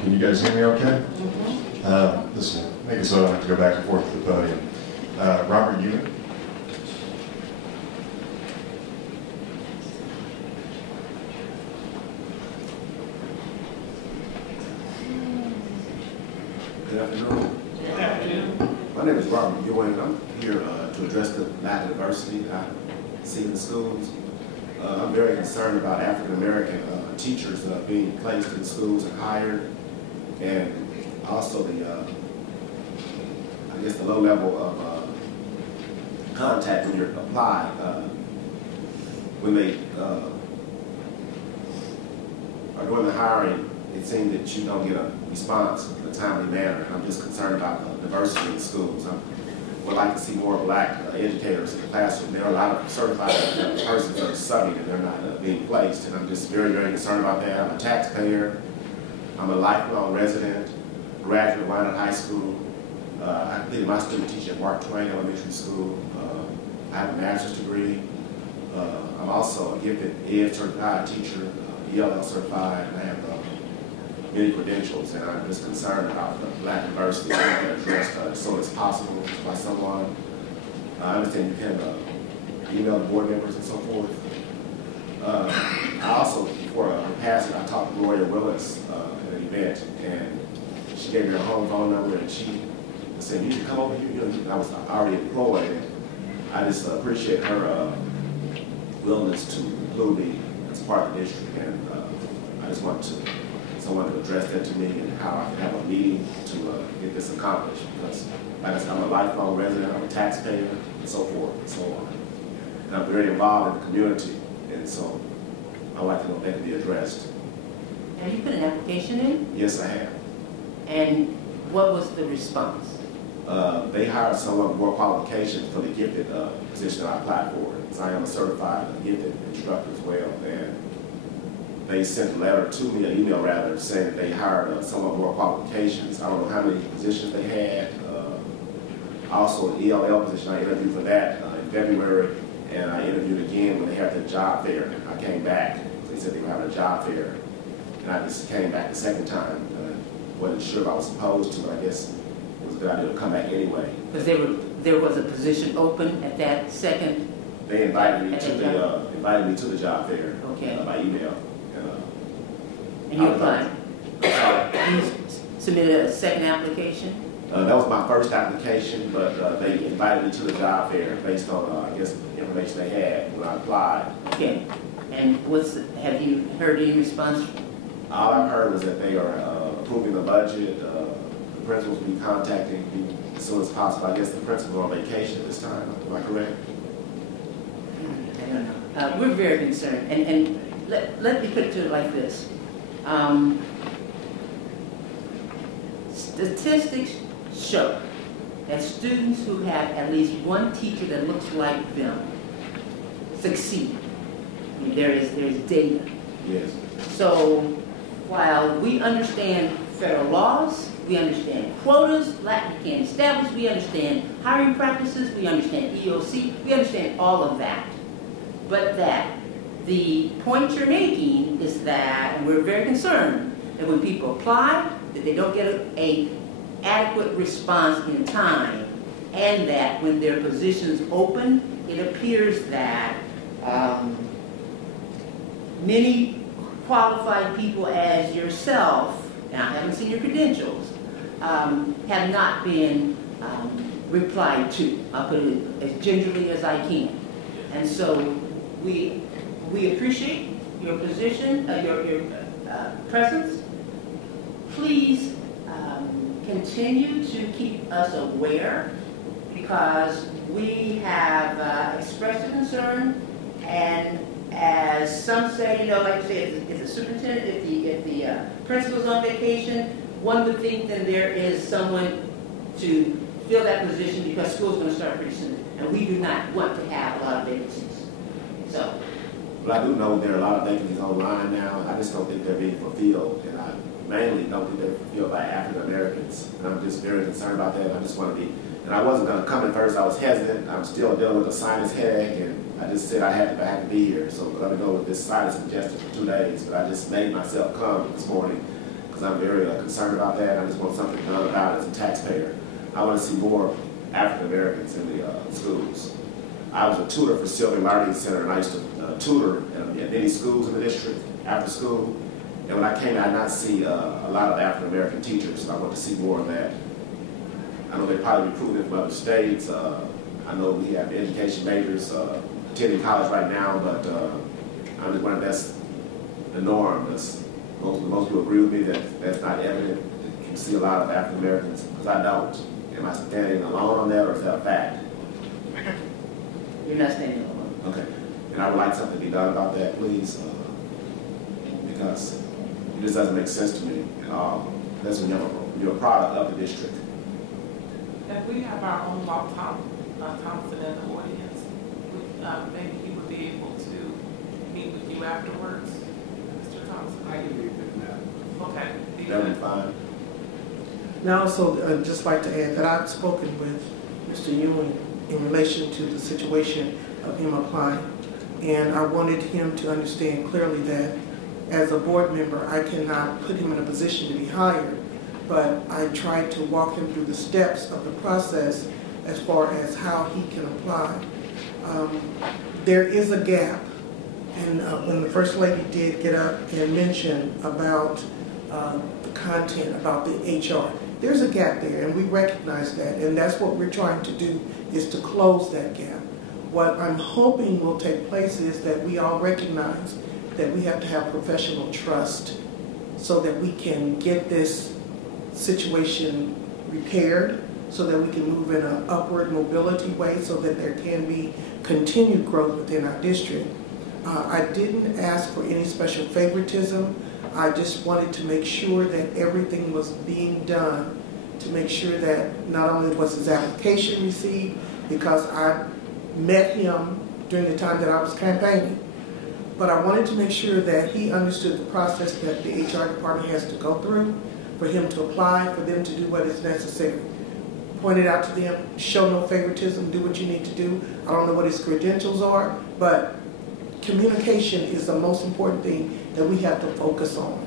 Can you guys hear me okay? Listen, make it so I don't have to go back and forth to the podium. Robert Ewan. Good afternoon. Good afternoon. My name is Robert Ewing. I'm here to address the lack of diversity that I see in the schools. I'm very concerned about African American teachers being placed in schools and hired, and also the, I guess, the low level of contact when you're applied. When they are doing the hiring, it seems that you don't get a response in a timely manner. I'm just concerned about the diversity in schools. I'm would like to see more black educators in the classroom. There are a lot of certified persons that are subbing and they're not being placed, and I'm just very, very concerned about that. I'm a taxpayer. I'm a lifelong resident, graduate of Wyandotte High School. I completed my student teaching at Mark Twain Elementary School. I have a master's degree. I'm also a gifted ed certified teacher, ELL certified, and I have many credentials, and I'm just concerned about the black diversity being addressed as soon as possible by someone. I understand you can email the board members and so forth. I also, before I passed it, I talked to Gloria Willis at an event, and she gave me her home phone number, and she said, you should come over here. You know, I was already employed, and I just appreciate her willingness to include me as part of the district, and I just want someone to address that to me and how I can have a meeting to get this accomplished, because like I said, I'm a lifelong resident, I'm a taxpayer, and so forth and so on. And I'm very involved in the community, and so I'd like to know if that can be addressed. Have you put an application in? Yes, I have. And what was the response? They hired someone with more qualifications for the gifted position I applied for. So I am a certified gifted instructor as well, and they sent a letter to me, an email rather, saying that they hired someone with more qualifications. I don't know how many positions they had. Also, an ELL position, I interviewed for that in February, and I interviewed again when they had the job fair. I came back, they said they were having a job fair, and I just came back the second time. Wasn't sure if I was supposed to, but I guess it was a good idea to come back anyway. Because there was a position open at that second. They invited me to the job fair. Okay. By email. And you applied? You submitted a second application? That was my first application, but they invited me to the job fair based on, I guess, the information they had when I applied. Okay. And have you heard any response? All I've heard was that they are approving the budget. The principals will be contacting me as soon as possible. I guess the principal on vacation this time. Am I correct? I don't know. We're very concerned. And let me put it to it like this. Statistics show that students who have at least one teacher that looks like them succeed. I mean, there's data. Yes. So while we understand federal laws, we understand quotas, like we can establish, we understand hiring practices, we understand EOC, we understand all of that. But that the point you're making is that, and we're very concerned, that when people apply, that they don't get a adequate response in time, and that when their positions open, it appears that many qualified people as yourself, and I haven't seen your credentials, have not been replied to. I'll put it as gingerly as I can. And so we appreciate your position, your presence. Please continue to keep us aware, because we have expressed a concern, and as some say, you know, like you say, if the superintendent, if the principal's on vacation, one would think that there is someone to fill that position, because school's going to start pretty soon, and we do not want to have a lot of vacancies. So. Well, I do know there are a lot of vacancies online now. I just don't think they're being fulfilled, and I mainly don't think they're fulfilled by African Americans. And I'm just very concerned about that. I just want to be, and I wasn't going to come at first. I was hesitant. I'm still dealing with a sinus headache, and I just said I had to be here. So I'm going to go with this sinus congestion for 2 days. But I just made myself come this morning because I'm very concerned about that. I just want something done about it as a taxpayer. I want to see more African Americans in the schools. I was a tutor for Sylvan Learning Center, and I used to tutor at many schools in the district after school. And when I came, I did not see a lot of African American teachers, so I want to see more of that. I know they probably recruited from other states. I know we have education majors attending college right now, but I'm just wondering if that's the norm. Most people agree with me that that's not evident. You can see a lot of African Americans, because I don't. Am I standing alone on that, or is that a fact? You're not standing alone. Okay. And I would like something to be done about that, please, because it just doesn't make sense to me at all. That's when you're a product of the district. If we have our own Bob Thompson in the audience, maybe he would be able to meet with you afterwards, Mr. Thompson. I can be with that. Okay. That'll be fine. Now, also, I'd just like to add that I've spoken with Mr. Ewing in relation to the situation of him applying. And I wanted him to understand clearly that as a board member, I cannot put him in a position to be hired, but I tried to walk him through the steps of the process as far as how he can apply. There is a gap, and when the First Lady did get up and mention about the content, about the HR, there's a gap there, and we recognize that, and that's what we're trying to do, is to close that gap. What I'm hoping will take place is that we all recognize that we have to have professional trust so that we can get this situation repaired, so that we can move in an upward mobility way, so that there can be continued growth within our district. I didn't ask for any special favoritism. I just wanted to make sure that everything was being done to make sure that not only was his application received, because I met him during the time that I was campaigning, but I wanted to make sure that he understood the process that the HR department has to go through for him to apply, for them to do what is necessary. Pointed out to them, show no favoritism, do what you need to do. I don't know what his credentials are, but communication is the most important thing that we have to focus on.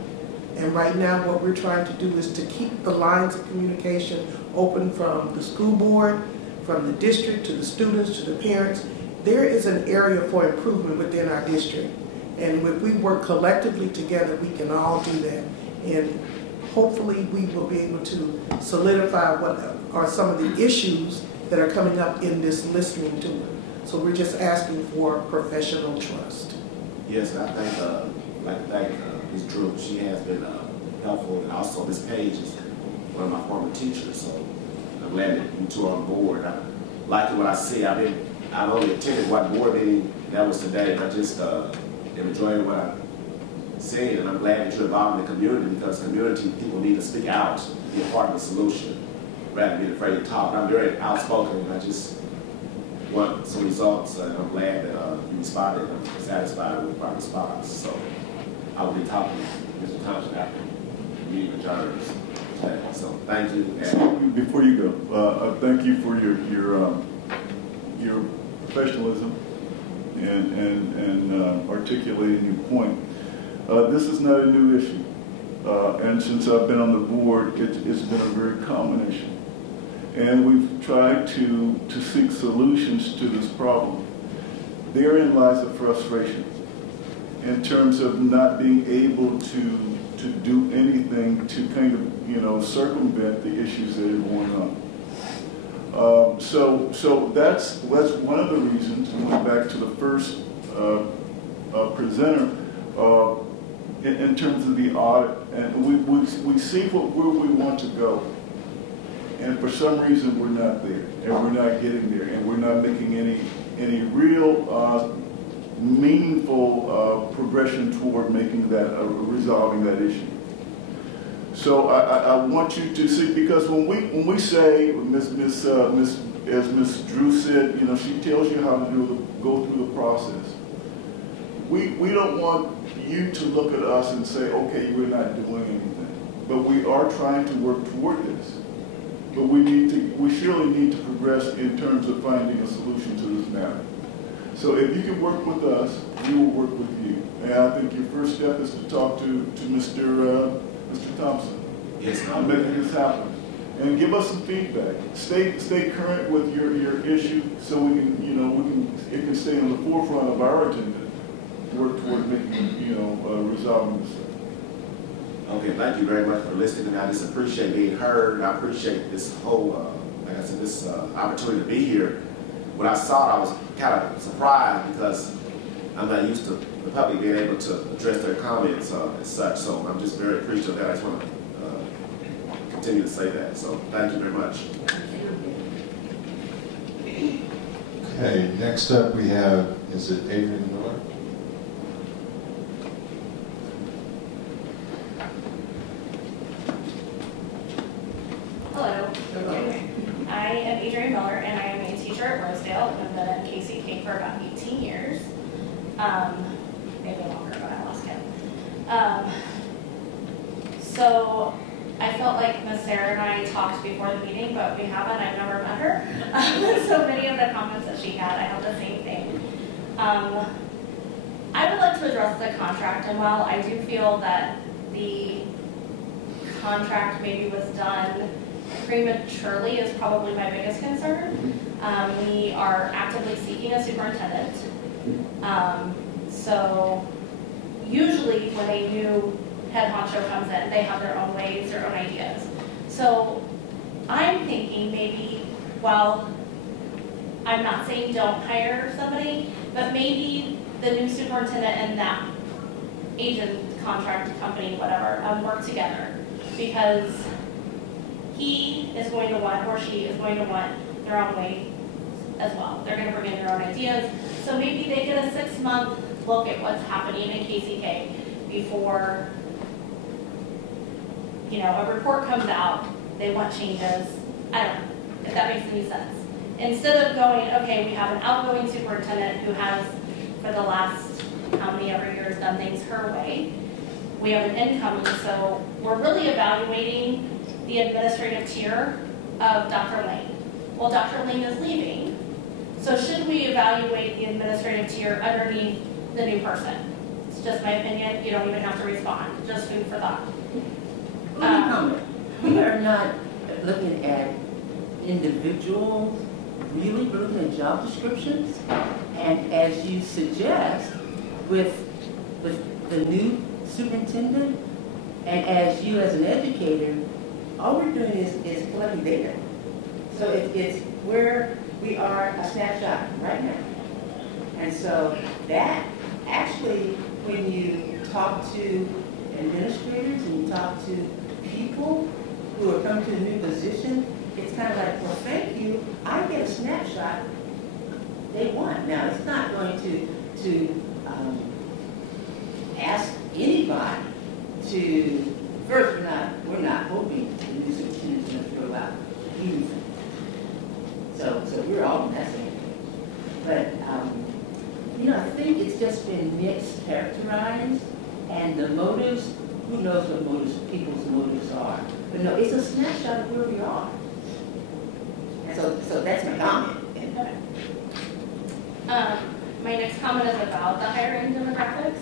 And right now what we're trying to do is to keep the lines of communication open from the school board, from the district to the students to the parents. There is an area for improvement within our district. And if we work collectively together, we can all do that. And hopefully we will be able to solidify what are some of the issues that are coming up in this listening tour. So we're just asking for professional trust. Yes, and I thank Ms. Drew. She has been helpful, and also Ms. Page is one of my former teachers, so I'm glad that you two are on board. I like what I see. I've only attended one board meeting, and that was today, but I just am enjoying what I'm seeing, and I'm glad that you're involved in the community, because community people need to speak out, be a part of the solution, rather than be afraid to talk. I'm very outspoken, and I just want some results, and I'm glad that you responded. I'm satisfied with my response. So I will be talking to Mr. Thompson after the meeting adjourns. So thank you. And before you go, thank you for your professionalism and articulating your point. This is not a new issue, and since I've been on the board, it's been a very common issue. And we've tried to seek solutions to this problem. Therein lies the frustration in terms of not being able to do anything to kind of, circumvent the issues that are going on. So that's one of the reasons, going back to the first presenter, in terms of the audit, and we see where we want to go. And for some reason, we're not there, and we're not getting there, and we're not making any real meaningful progression toward making that, resolving that issue. So I want you to see, because when we say, as Ms. Drew said, she tells you how to go through the process. We don't want you to look at us and say, okay, we're not doing anything, but we are trying to work toward this. But we surely need to progress in terms of finding a solution to this matter. So if you can work with us, we will work with you. And I think your first step is to talk to Mr. Thompson. Yes, I'm making this happen. And give us some feedback. Stay current with your issue, so we can it can stay on the forefront of our agenda. Work toward making resolving this. Okay, thank you very much for listening. And I just appreciate being heard. And I appreciate this whole, like I said, this opportunity to be here. When I saw it, I was kind of surprised, because I'm not used to the public being able to address their comments as such. So I'm just very appreciative of that. I just want to continue to say that. So thank you very much. Okay, next up we have, is it Adrian Miller? Hello. I Rosedale and been at KCK for about 18 years. Maybe longer, but I lost count. So I felt like Miss Sarah and I talked before the meeting, but we haven't. I've never met her. So many of the comments that she had, I had the same thing. I would like to address the contract, and while I do feel that the contract maybe was done prematurely is probably my biggest concern. We are actively seeking a superintendent. So usually when a new head honcho comes in, they have their own ways, their own ideas. So I'm thinking maybe, well, I'm not saying don't hire somebody, but maybe the new superintendent and that agent, contract company, whatever, work together, because he is going to want, or she is going to want their own way as well. They're going to bring in their own ideas. So maybe they get a 6-month look at what's happening in KCK before, you know, a report comes out, they want changes. I don't know if that makes any sense. Instead of going, okay, we have an outgoing superintendent who has, for the last how many ever years, done things her way. We have an incoming, so we're really evaluating the administrative tier of Dr. Lane. Well, Dr. Lane is leaving, so should we evaluate the administrative tier underneath the new person? It's just my opinion. You don't even have to respond. Just food for thought. Let me comment. We are not looking at individuals, really. We're looking at job descriptions. And as you suggest, with the new superintendent, and as you as an educator, all we're doing is collecting data. So it's where we are a snapshot right now. And so that actually, when you talk to administrators and you talk to people who are coming to a new position, it's kind of like, well, thank you, I get a snapshot day one. Now, it's not going to ask anybody to, first, we're not hoping the new superintendent is going to throw out anything. So we're all messing. But, you know, I think it's just been mischaracterized, and the motives, who knows what motives, people's motives are. But no, it's a snapshot of where we are. And so that's my comment. Okay. My next comment is about the hiring demographics.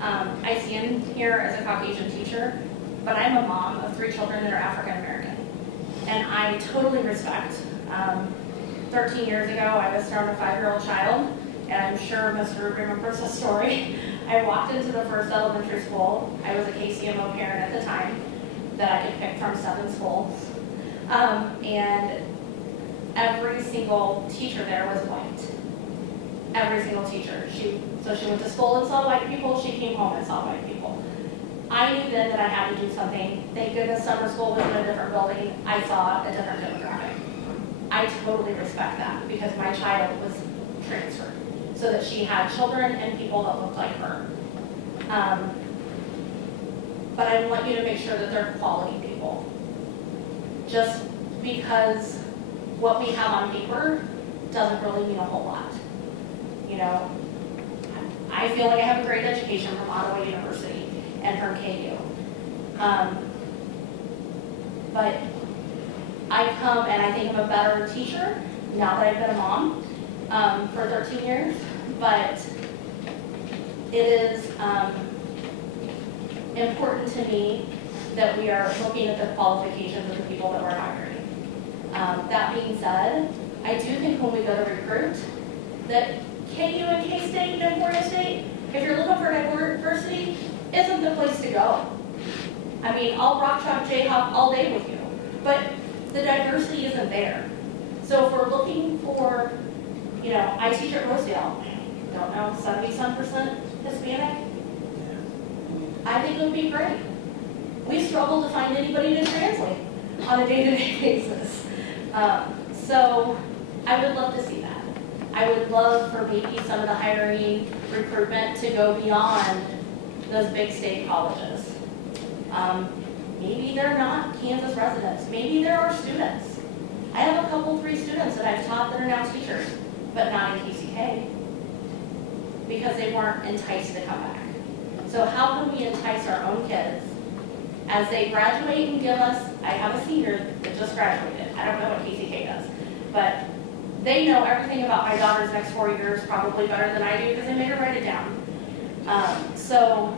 I stand here as a Caucasian teacher, but I'm a mom of 3 children that are African American. And I totally respect. 13 years ago, I was thrown a 5-year-old child, and I'm sure Mr. Root remembers the story. I walked into the first elementary school. I was a KCMO parent at the time that I could pick from 7 schools. And every single teacher there was white. Every single teacher. So she went to school and saw white people. She came home and saw white people. I knew then that I had to do something. Thank goodness summer school was in a different building. I saw a different demographic. I totally respect that because my child was transferred so that she had children and people that looked like her. But I want you to make sure that they're quality people. Just because what we have on paper doesn't really mean a whole lot. You know, I feel like I have a great education from Ottawa University and from KU. But I come and I think I'm a better teacher now that I've been a mom for 13 years. But it is important to me that we are looking at the qualifications of the people that we're hiring. That being said, I do think when we go to recruit, that KU and K-State and Emporia State, if you're looking for diversity, isn't the place to go. I mean, I'll rock, chop, J-hop all day with you, but the diversity isn't there. So if we're looking for, you know, I teach at Rosedale, don't know, 70-some% Hispanic, I think it would be great. We struggle to find anybody to translate on a day-to-day basis. So I would love to see that. I would love for maybe some of the hiring recruitment to go beyond those big state colleges. Maybe they're not Kansas residents. Maybe there are students. I have a couple, 3 students that I've taught that are now teachers. but not in KCK, because they weren't enticed to come back. So how can we entice our own kids as they graduate and give us, I have a senior that just graduated, I don't know what KCK does, but they know everything about my daughter's next 4 years probably better than I do because they made her write it down. So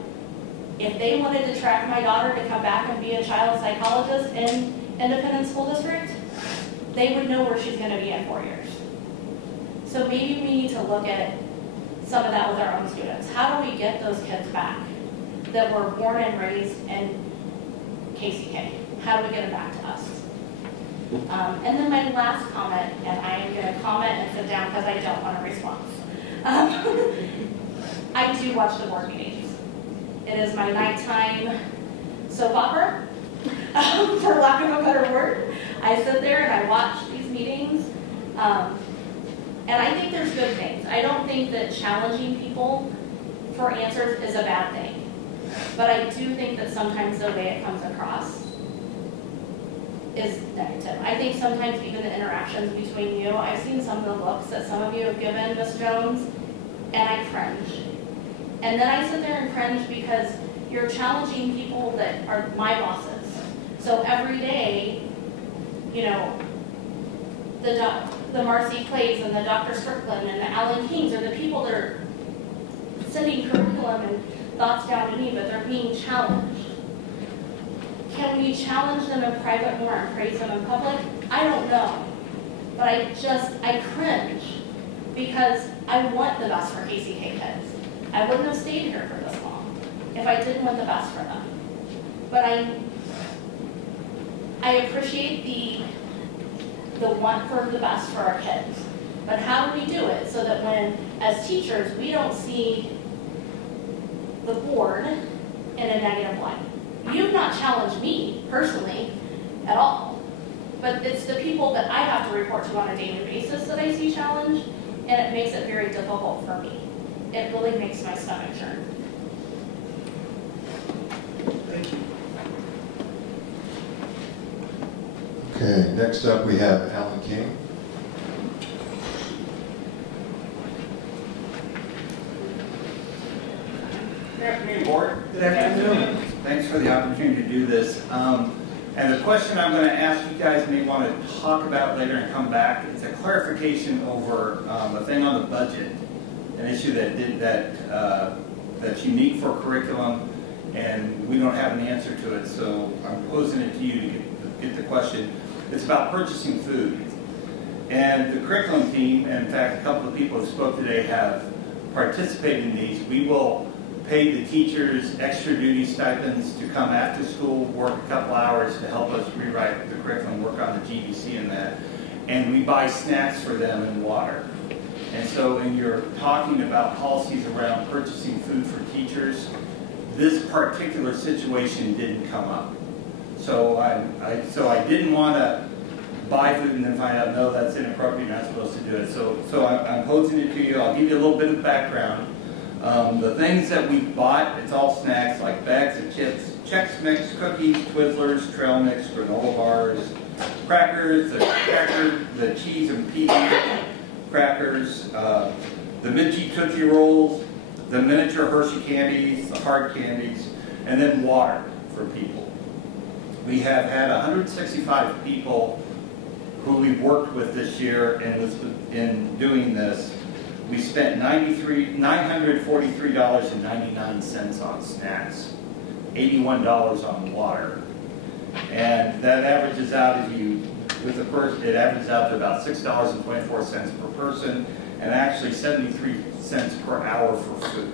if they wanted to track my daughter to come back and be a child psychologist in independent school district, they would know where she's going to be in 4 years. So maybe we need to look at some of that with our own students. How do we get those kids back that were born and raised in KCK? How do we get them back to us? And then my last comment, and I am going to comment and sit down because I don't want a response. I do watch the board meetings. It is my nighttime soap opera, for lack of a better word. I sit there and I watch these meetings, and I think there's good things. I don't think that challenging people for answers is a bad thing, but I do think that sometimes the way it comes across is negative. I think sometimes even the interactions between you, I've seen some of the looks that some of you have given Ms. Jones, and I cringe. And then I sit there and cringe because you're challenging people that are my bosses. So every day, you know, the Marcy Clays and the Dr. Strickland and the Alan Kings are the people that are sending curriculum and thoughts down to me, but they're being challenged. Can we challenge them in private more and praise them in public? I don't know. But I cringe because I want the best for KCK kids. I wouldn't have stayed here for this long if I didn't want the best for them. But I appreciate the want for the best for our kids. But how do we do it so that when, as teachers, we don't see the board in a negative light? You've not challenged me personally at all, but it's the people that I have to report to on a daily basis that I see challenged, and it makes it very difficult for me. It really makes my stomach churn. Thank you. Okay, next up we have Alan King. Good afternoon, Board. Good afternoon. Thanks for the opportunity to do this. And the question I'm going to ask you guys may want to talk about later and come back. It's a clarification over a thing on the budget, an issue that's unique for curriculum, and we don't have an answer to it. So I'm posing it to you to get the question. It's about purchasing food. And the curriculum team, and in fact a couple of people who spoke today have participated in these. We will pay the teachers extra duty stipends to come after school, work a couple hours to help us rewrite the curriculum, work on the GBC and that. And we buy snacks for them and water. And so when you're talking about policies around purchasing food for teachers, this particular situation didn't come up. So I didn't want to buy food and then find out, no, that's inappropriate, you're not supposed to do it. So I'm posing it to you. I'll give you a little bit of background. The things that we bought, it's all snacks like bags of chips, Chex Mix, cookies, Twizzlers, trail mix, granola bars, crackers, the cheese and pea crackers, the Minty Tootsie Rolls, the miniature Hershey candies, the hard candies, and then water for people. We have had 165 people who we've worked with this year, and in doing this, we spent $943.99 on snacks, $81 on water, and that averages out it averages out to about $6.24 per person, and actually 73 cents per hour for food.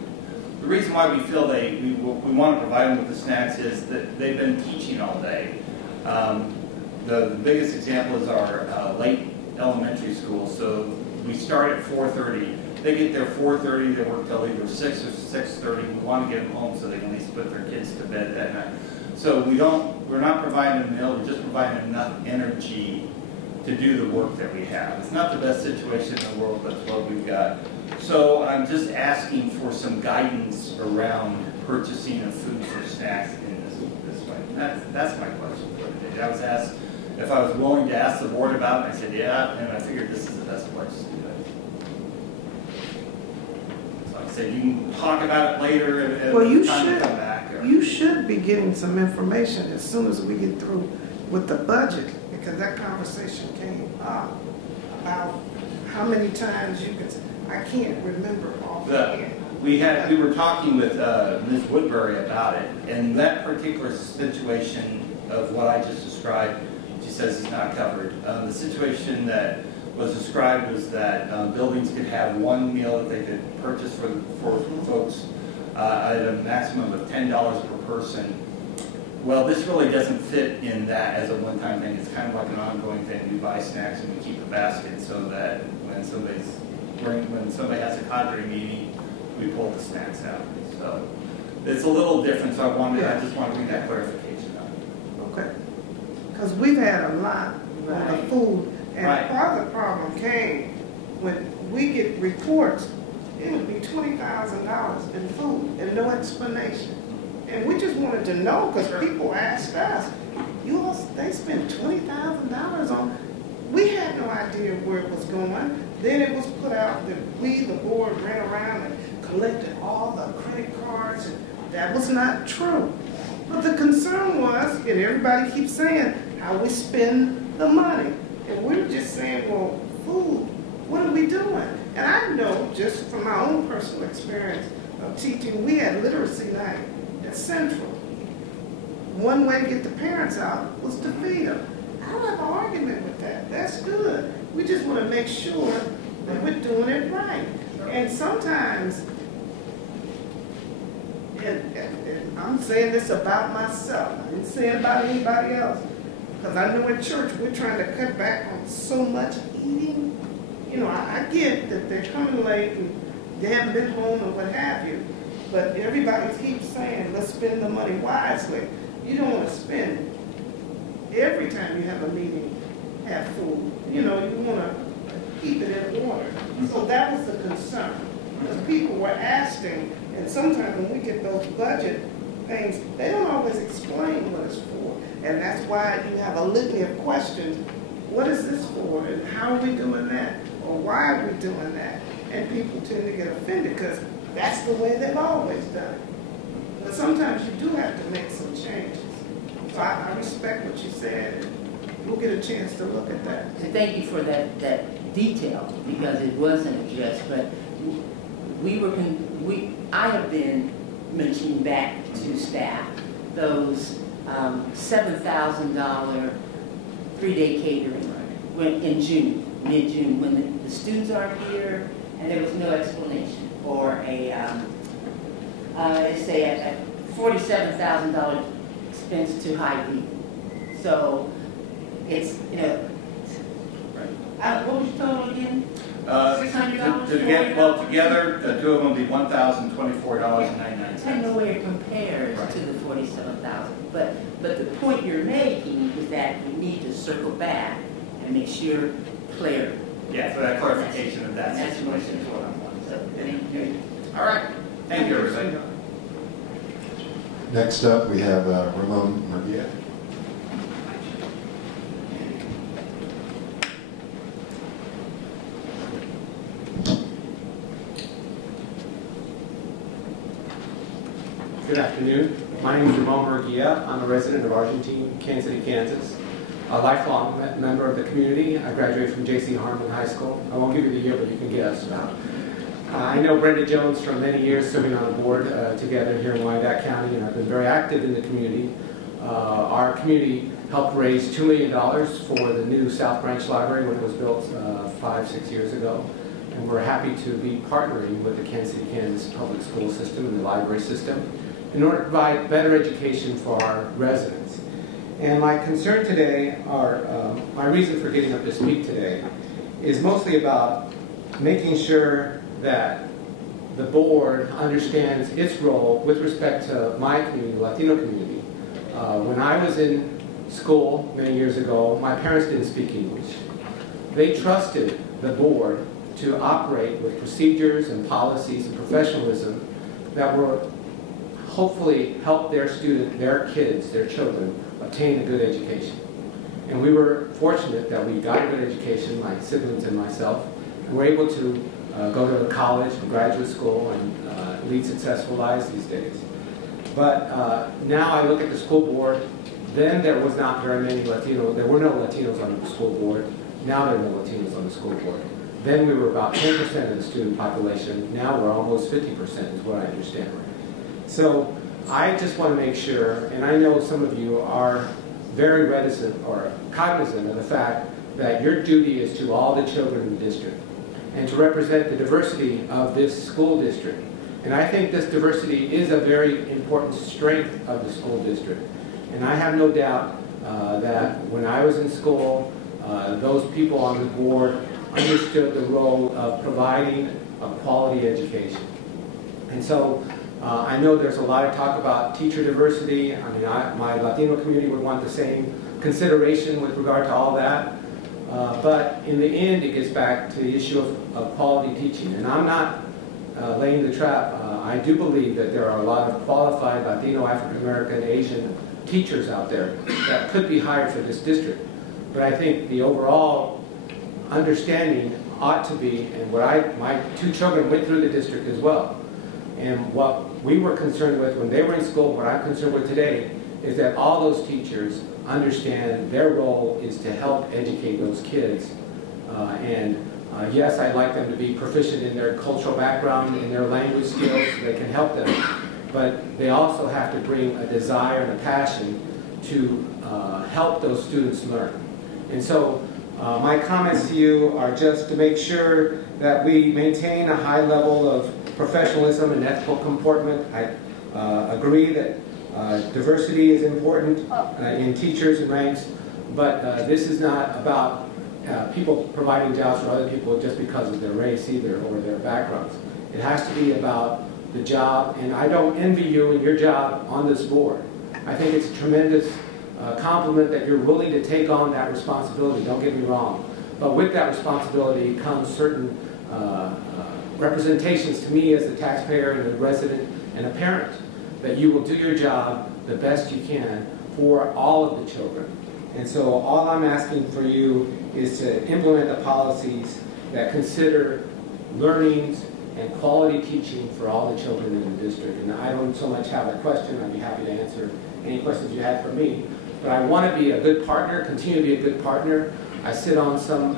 The reason why we feel we want to provide them with the snacks is that they've been teaching all day. The biggest example is our late elementary school. So we start at 4:30. They get there 4:30. They work till either 6 or 6:30. We want to get them home so they can at least put their kids to bed that night. So we're not providing a meal. We're just providing enough energy to do the work that we have. It's not the best situation in the world, but it's what we've got. So I'm just asking for some guidance around purchasing of food for snacks in this way. That's my question for today. I was asked if I was willing to ask the board about it, and I said, yeah, and I figured this is the best place to do it. said, you can talk about it later if Well, you time to should. come back. Or, You should be getting some information as soon as we get through with the budget, because that conversation came up about how many times you could, I can't remember offhand. We were talking with Ms. Woodbury about it, and that particular situation of what I just described, she says is not covered. The situation that was described was that buildings could have one meal that they could purchase for folks at a maximum of $10 per person. Well, this really doesn't fit in that as a one-time thing. It's kind of like an ongoing thing. We buy snacks and we keep a basket so that when somebody has a cadre meeting, we pull the snacks out. So it's a little different. So I just wanted to get that clarification on it. Okay. Because we've had a lot on the food, and part of the problem came when we get reports, it would be $20,000 in food and no explanation. And we just wanted to know, because people asked us, they spent $20,000 on, we had no idea where it was going. Then it was put out that we, the board, ran around and collected all the credit cards, and that was not true. But the concern was, and everybody keeps saying, how we spend the money. And we're just saying, well, food, what are we doing? And I know, just from my own personal experience of teaching, we had literacy night at Central. One way to get the parents out was to feed them. I don't have an argument with that. That's good. We just want to make sure that we're doing it right. And sometimes, and I'm saying this about myself, I didn't say it about anybody else, because I know in church we're trying to cut back on so much eating. You know, I get that they're coming late and they haven't been home and what have you, but everybody keeps saying, let's spend the money wisely. You don't want to spend every time you have a meeting, have food. You know, you want to keep it in order. So that was the concern, because people were asking, and sometimes when we get those budget things, they don't always explain what it's for. And that's why you have a litany of questions. What is this for? And how are we doing that? Or why are we doing that? And people tend to get offended because that's the way they've always done it. But sometimes you do have to make some changes. So I respect what you said, and we'll get a chance to look at that. And thank you for that detail, because it wasn't addressed, but I have been mentioning back to staff those $7,000 3-day catering in June, mid-June, when the students aren't here and there was no explanation, or say a $47,000 expense to Hy-Vee. So it's, what was your total again? $600? Together, the two of them will be $1,024.99. I know where it compares to the $47,000, but the point you're making is that we need to circle back and make sure clear. Yeah, for that clarification of that situation is what I want. So thank you. All right. Thank you, everybody. Next up, we have Ramon Murguia. Good afternoon. My name is Ramon Murguia. I'm a resident of Argentine, Kansas City, Kansas. A lifelong member of the community. I graduated from J.C. Harmon High School. I won't give you the year, but you can guess. I know Brenda Jones from many years serving on a board together here in Wyandotte County, and I've been very active in the community. Our community helped raise $2 million for the new South Branch Library when it was built 5-6 years ago. And we're happy to be partnering with the Kansas City, Kansas public school system and the library system in order to provide better education for our residents. And my concern today, my reason for getting up to speak today, is mostly about making sure that the board understands its role with respect to my community, the Latino community. When I was in school many years ago, my parents didn't speak English. They trusted the board to operate with procedures and policies and professionalism that were hopefully help their students, their kids, their children obtain a good education. And we were fortunate that we got a good education, my siblings and myself, and were able to go to college, graduate school, and lead successful lives these days. But now I look at the school board. Then there was not very many Latinos. There were no Latinos on the school board. Now there are no Latinos on the school board. Then we were about 10% of the student population. Now we're almost 50% is what I understand. So I just want to make sure, and I know some of you are very reticent or cognizant of the fact that your duty is to all the children in the district and to represent the diversity of this school district. And I think this diversity is a very important strength of the school district. And I have no doubt that when I was in school, those people on the board understood the role of providing a quality education. And so I know there's a lot of talk about teacher diversity. I mean, my Latino community would want the same consideration with regard to all that. But in the end, it gets back to the issue of quality teaching. And I'm not laying the trap. I do believe that there are a lot of qualified Latino, African American, Asian teachers out there that could be hired for this district. But I think the overall understanding ought to be, and my two children went through the district as well. And what we were concerned with when they were in school, what I'm concerned with today, is that all those teachers understand their role is to help educate those kids. Yes, I'd like them to be proficient in their cultural background, in their language skills, so they can help them. But they also have to bring a desire and a passion to help those students learn. And so my comments to you are just to make sure that we maintain a high level of professionalism and ethical comportment. I agree that diversity is important in teachers and ranks, but this is not about people providing jobs for other people just because of their race either or their backgrounds. It has to be about the job, and I don't envy you and your job on this board. I think it's a tremendous compliment that you're willing to take on that responsibility, don't get me wrong. But with that responsibility comes certain representations to me as a taxpayer and a resident and a parent, that you will do your job the best you can for all of the children. And so all I'm asking for you is to implement the policies that consider learnings and quality teaching for all the children in the district. And I don't so much have a question. I'd be happy to answer any questions you had for me. But I want to be a good partner, continue to be a good partner. I sit on some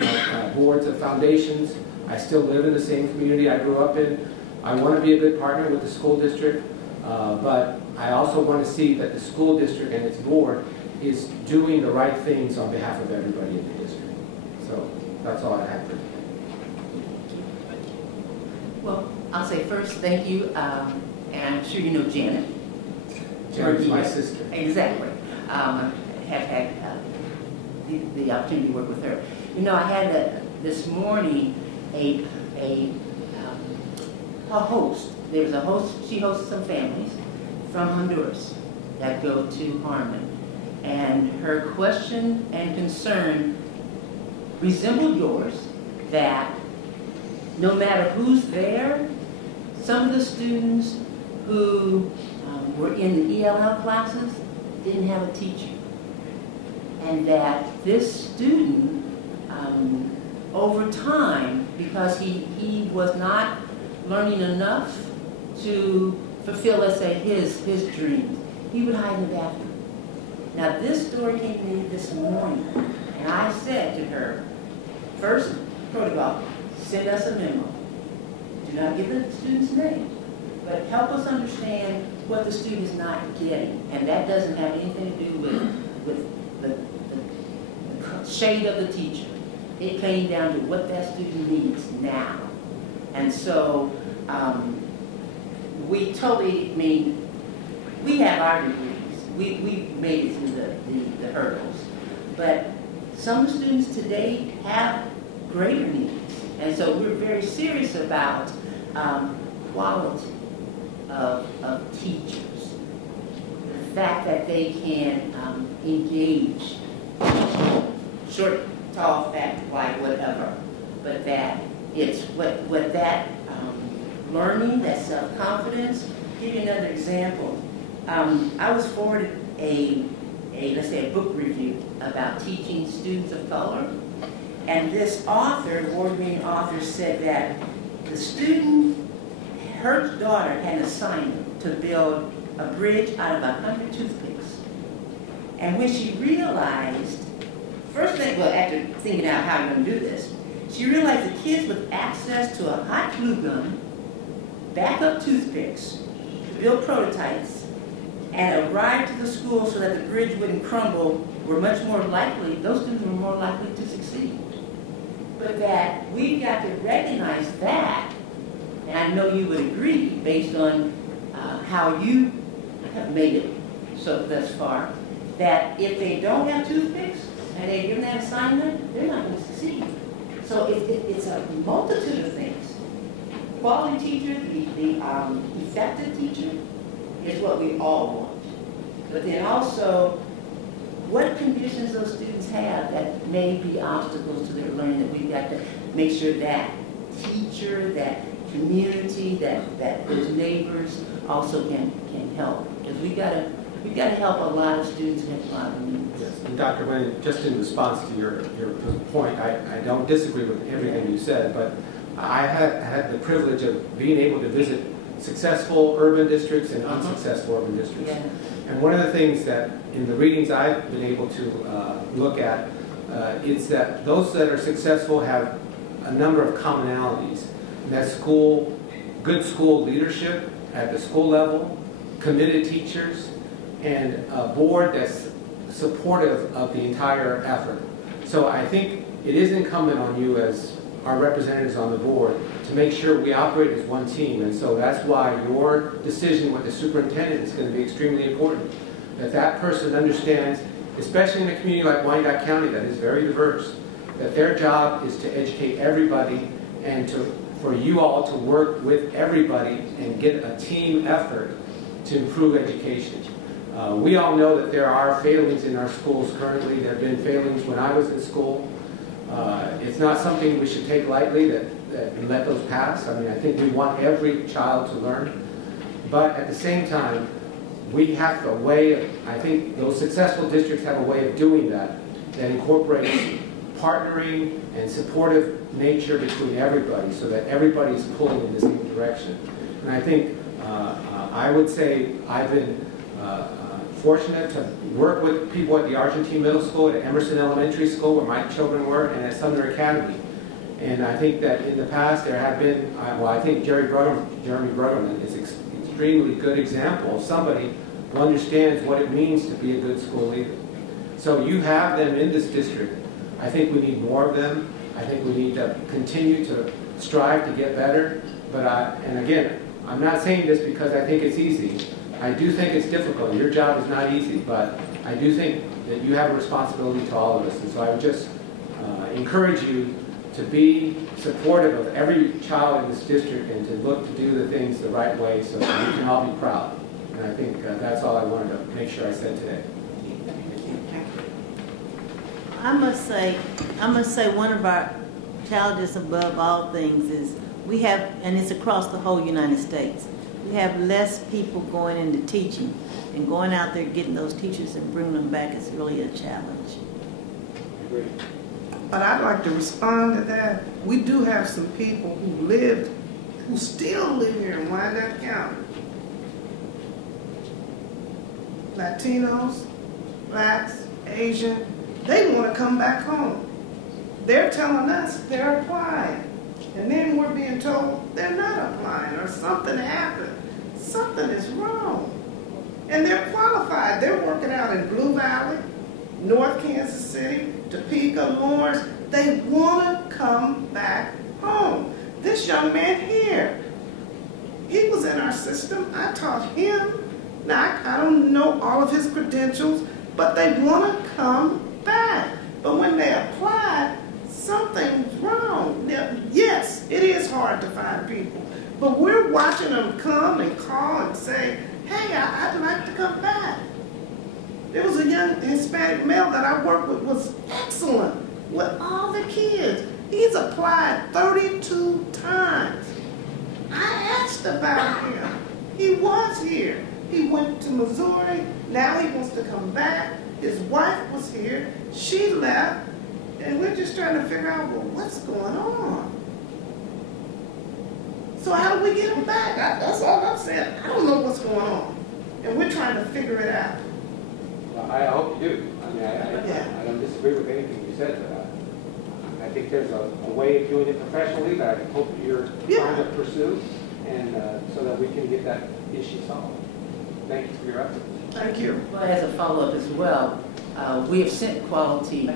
boards of foundations. I still live in the same community I grew up in. I want to be a good partner with the school district, but I also want to see that the school district and its board is doing the right things on behalf of everybody in the district. So that's all I have for today. Well, I'll say first, thank you, and I'm sure you know Janet. Janet's my sister. Exactly. I have had the opportunity to work with her. You know, I had this morning a host. There was a host. She hosts some families from Honduras that go to Harmon, and her question and concern resembled yours. That no matter who's there, some of the students who were in the ELL classes didn't have a teacher. And that this student, over time, because he was not learning enough to fulfill, let's say, his dreams, he would hide in the bathroom. Now, this story came to me this morning, and I said to her, first protocol, send us a memo. Do not give the student's name, but help us understand what the student is not getting. And that doesn't have anything to do with the shade of the teacher. It came down to what that student needs now. And so we totally, I mean, we have our degrees. We made it through the hurdles. But some students today have greater needs. And so we're very serious about quality of teachers. The fact that they can engage, short, tall, fat, white, whatever, but that it's what that learning, that self-confidence. Give you another example. I was forwarded let's say a book review about teaching students of color, and this author, award-winning author, said that The student, her daughter had an assignment to build a bridge out of 100 toothpicks. And when she realized, first thing, well, after thinking out how you're going to do this, she realized the kids with access to a hot glue gun, backup toothpicks, to build prototypes, and arrive to the school so that the bridge wouldn't crumble were much more likely, those students were more likely to succeed. But that we've got to recognize that, and I know you would agree based on how you have made it so thus far, that if they don't have toothpicks and they're given that assignment, they're not going to succeed. So it's a multitude of things. Quality teacher, the effective teacher is what we all want. But then also, what conditions those students have that may be obstacles to their learning, that we've got to make sure that teacher, that community, that those neighbors also can help. Because we've got to help a lot of students and have a lot of needs. Yes, and Dr. Wynn, just in response to your point, I don't disagree with everything you said, but I had the privilege of being able to visit successful urban districts and unsuccessful urban districts. Yeah. And one of the things that in the readings I've been able to look at is that those that are successful have a number of commonalities. And that's good school leadership at the school level, committed teachers, and a board that's supportive of the entire effort. So I think it is incumbent on you as our representatives on the board to make sure we operate as one team. And so that's why your decision with the superintendent is going to be extremely important. That person understands, especially in a community like Wyandotte County that is very diverse, that their job is to educate everybody and for you all to work with everybody and get a team effort to improve education. We all know that there are failings in our schools currently. There have been failings when I was in school. It's not something we should take lightly that we let those pass. I mean, I think we want every child to learn. But at the same time, we have a way of, I think those successful districts have a way of doing that incorporates partnering and supportive nature between everybody so that everybody's pulling in the same direction. And I think I would say I've been fortunate to work with people at the Argentine Middle School, at Emerson Elementary School, where my children were, and at Sumner Academy. And I think that in the past there have been, I think Jeremy Bruggeman is an extremely good example of somebody who understands what it means to be a good school leader. So you have them in this district. I think we need more of them. I think we need to continue to strive to get better. But and again, I'm not saying this because I think it's easy. I do think it's difficult. Your job is not easy, but I do think that you have a responsibility to all of us. And so I would just encourage you to be supportive of every child in this district and to look to do the things the right way so that we can all be proud. And I think that's all I wanted to make sure I said today. I must say one of our challenges above all things is we have, and it's across the whole United States, we have less people going into teaching, and going out there getting those teachers and bringing them back is really a challenge. But I'd like to respond to that. We do have some people who still live here in Wyandotte County. Latinos, blacks, Asian, they want to come back home. They're telling us they're applying. And then we're being told they're not applying or something happened. Something is wrong. And they're qualified. They're working out in Blue Valley, North Kansas City, Topeka, Lawrence. They want to come back home. This young man here, he was in our system. I taught him. Now, I don't know all of his credentials, but they want to come back. But when they apply, something's wrong. Now, yes, it is hard to find people, but we're watching them come and call and say, hey, I'd like to come back. There was a young Hispanic male that I worked with, was excellent with all the kids. He's applied 32 times. I asked about him. He was here. He went to Missouri. Now he wants to come back. His wife was here. She left. And we're just trying to figure out, well, what's going on? So how do we get them back? That's all I'm saying. I don't know what's going on. And we're trying to figure it out. Well, I hope you do. I mean, I don't disagree with anything you said, but I think there's a way of doing it professionally that I hope you're trying to pursue, and so that we can get that issue solved. Thank you for your efforts. Thank you. Well, as a follow-up as well, we have sent quality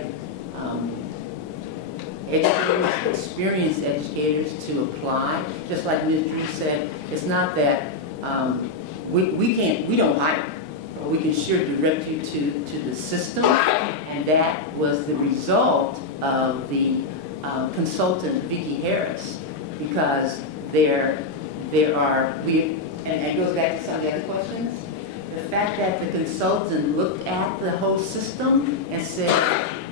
educators, experienced educators to apply. Just like Ms. Drew said, it's not that we don't hire, but we can sure direct you to the system, and that was the result of the consultant Vicki Harris, because and it goes back to some of the other questions. The fact that the consultant looked at the whole system and said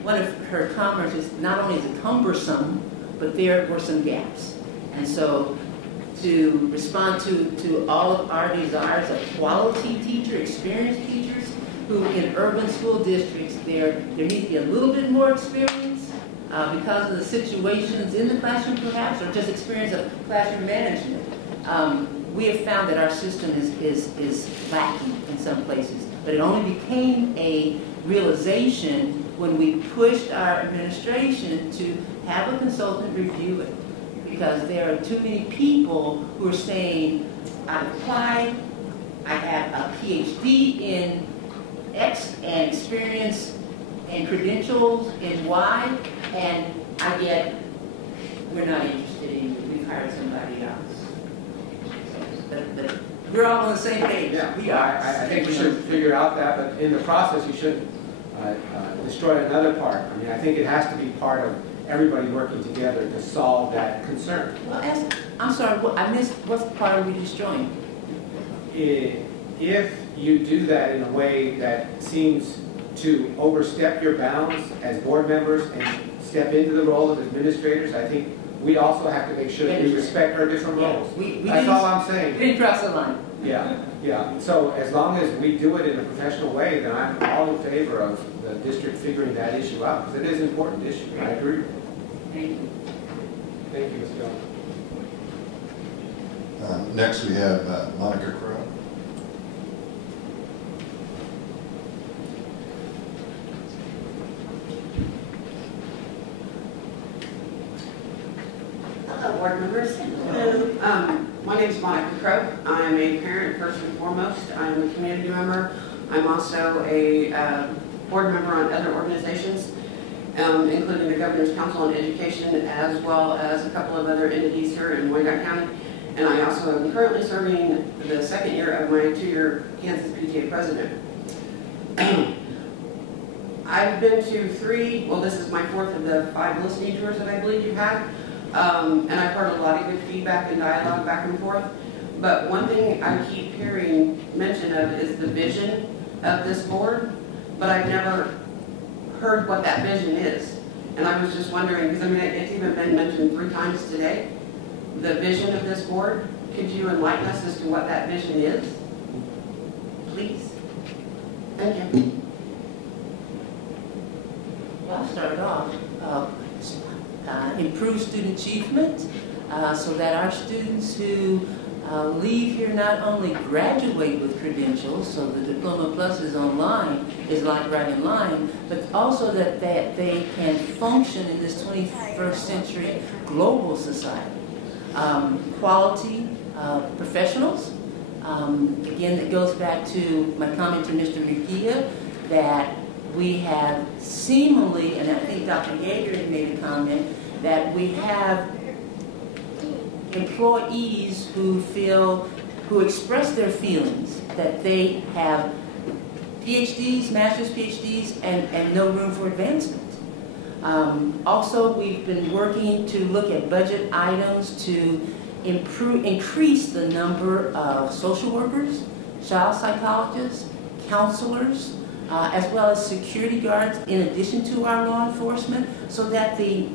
one of her comments is not only is it cumbersome, but there were some gaps. And so to respond to all of our desires of quality teacher, experienced teachers, who in urban school districts, there needs to be a little bit more experience because of the situations in the classroom perhaps, or just experience of classroom management. We have found that our system is lacking in some places, but it only became a realization when we pushed our administration to have a consultant review it, because there are too many people who are saying, I've applied, I have a PhD in X and experience and credentials in Y, and we're not interested in you, we've hired somebody else. But we're all on the same page. Yeah, we are. I think we should figure out that, but in the process, you shouldn't destroy another part. I mean, I think it has to be part of everybody working together to solve that concern. Well, I'm sorry, I missed what part are we destroying? If you do that in a way that seems to overstep your bounds as board members and step into the role of administrators, I think we also have to make sure that we respect our different roles. That's all I'm saying. We didn't cross the line. Yeah. So as long as we do it in a professional way, then I'm all in favor of the district figuring that issue out, because it is an important issue. I agree. Thank you. Thank you, Ms. Jones. Next we have Monica Crow. Hello, board members. Hello. My name is Monica Crow. I'm a parent first and foremost. I'm a community member. I'm also a board member on other organizations, including the Governor's Council on Education, as well as a couple of other entities here in Wyandotte County. And I also am currently serving the second year of my 2-year Kansas PTA president. I've been to 3, well, this is my 4th of the 5 listening tours that I believe you've had. And I've heard a lot of good feedback and dialogue back and forth. But one thing I keep hearing mention of is the vision of this board, but I've never heard what that vision is. And I was just wondering, because I mean, it's even been mentioned 3 times today, the vision of this board. Could you enlighten us as to what that vision is? Please. Thank you. Well, I'll start off. Improve student achievement so that our students who leave here not only graduate with credentials, so the Diploma Plus is online, is like right in line, but also that they can function in this 21st century global society. Quality professionals. Again, it goes back to my comment to Mr. Murguia that we have seemingly, and I think Dr. Yeager made a comment, that we have employees who express their feelings that they have PhDs, master's PhDs, and no room for advancement. Also, we've been working to look at budget items to increase the number of social workers, child psychologists, counselors, as well as security guards in addition to our law enforcement, so that the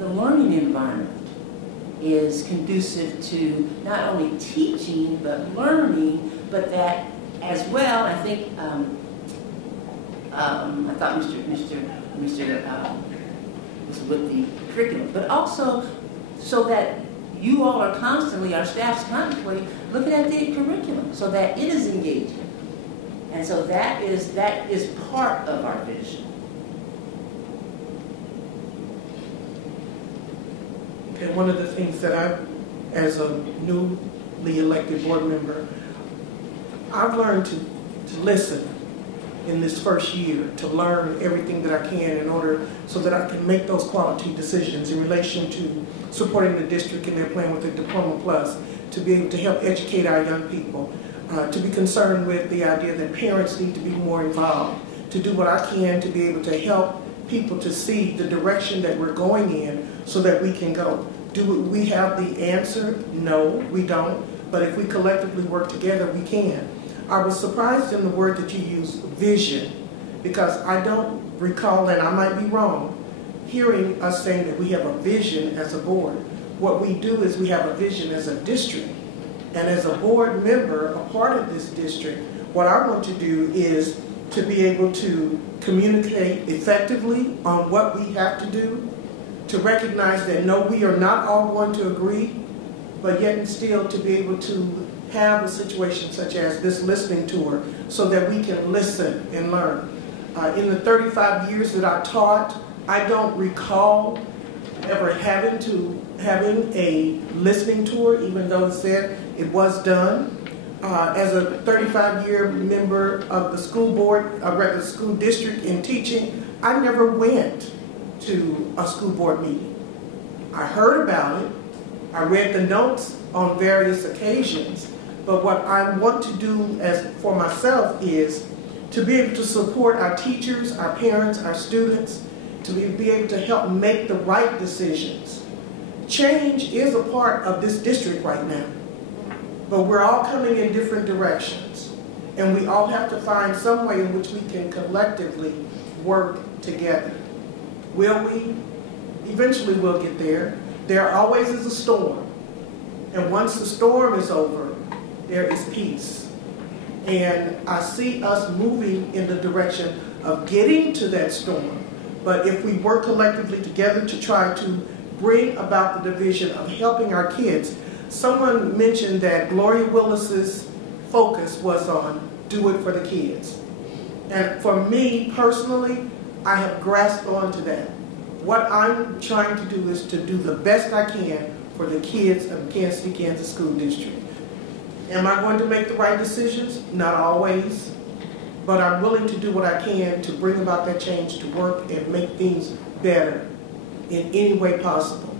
learning environment is conducive to not only teaching but learning, but that as well, I think, I thought Mr. was with the curriculum, but also so that you all are constantly, our staff's constantly looking at the curriculum so that it is engaging. And so that is part of our vision. And one of the things that as a newly elected board member, I've learned to listen in this first year, to learn everything that I can in order so that I can make those quality decisions in relation to supporting the district in their plan with the Diploma Plus, to be able to help educate our young people, to be concerned with the idea that parents need to be more involved, to do what I can to be able to help people to see the direction that we're going in so that we can go. Do we have the answer? No, we don't. But if we collectively work together, we can. I was surprised in the word that you used, vision, because I don't recall, and I might be wrong, hearing us saying that we have a vision as a board. What we do is we have a vision as a district. And as a board member, a part of this district, what I want to do is to be able to communicate effectively on what we have to do, to recognize that no, we are not all going to agree, but yet and still to be able to have a situation such as this listening tour so that we can listen and learn. In the 35 years that I taught, I don't recall ever having a listening tour, even though it said it was done. As a 35-year member of the school board, the school district in teaching, I never went to a school board meeting. I heard about it. I read the notes on various occasions. But what I want to do for myself is to be able to support our teachers, our parents, our students, to be able to help make the right decisions. Change is a part of this district right now. But we're all coming in different directions. And we all have to find some way in which we can collectively work together. Will we? Eventually we'll get there. There always is a storm. And once the storm is over, there is peace. And I see us moving in the direction of getting to that storm. But if we work collectively together to try to bring about the division of helping our kids. Someone mentioned that Gloria Willis's focus was on do it for the kids. And for me personally, I have grasped onto that. What I'm trying to do is to do the best I can for the kids of the Kansas City, Kansas School District. Am I going to make the right decisions? Not always. But I'm willing to do what I can to bring about that change, to work and make things better in any way possible.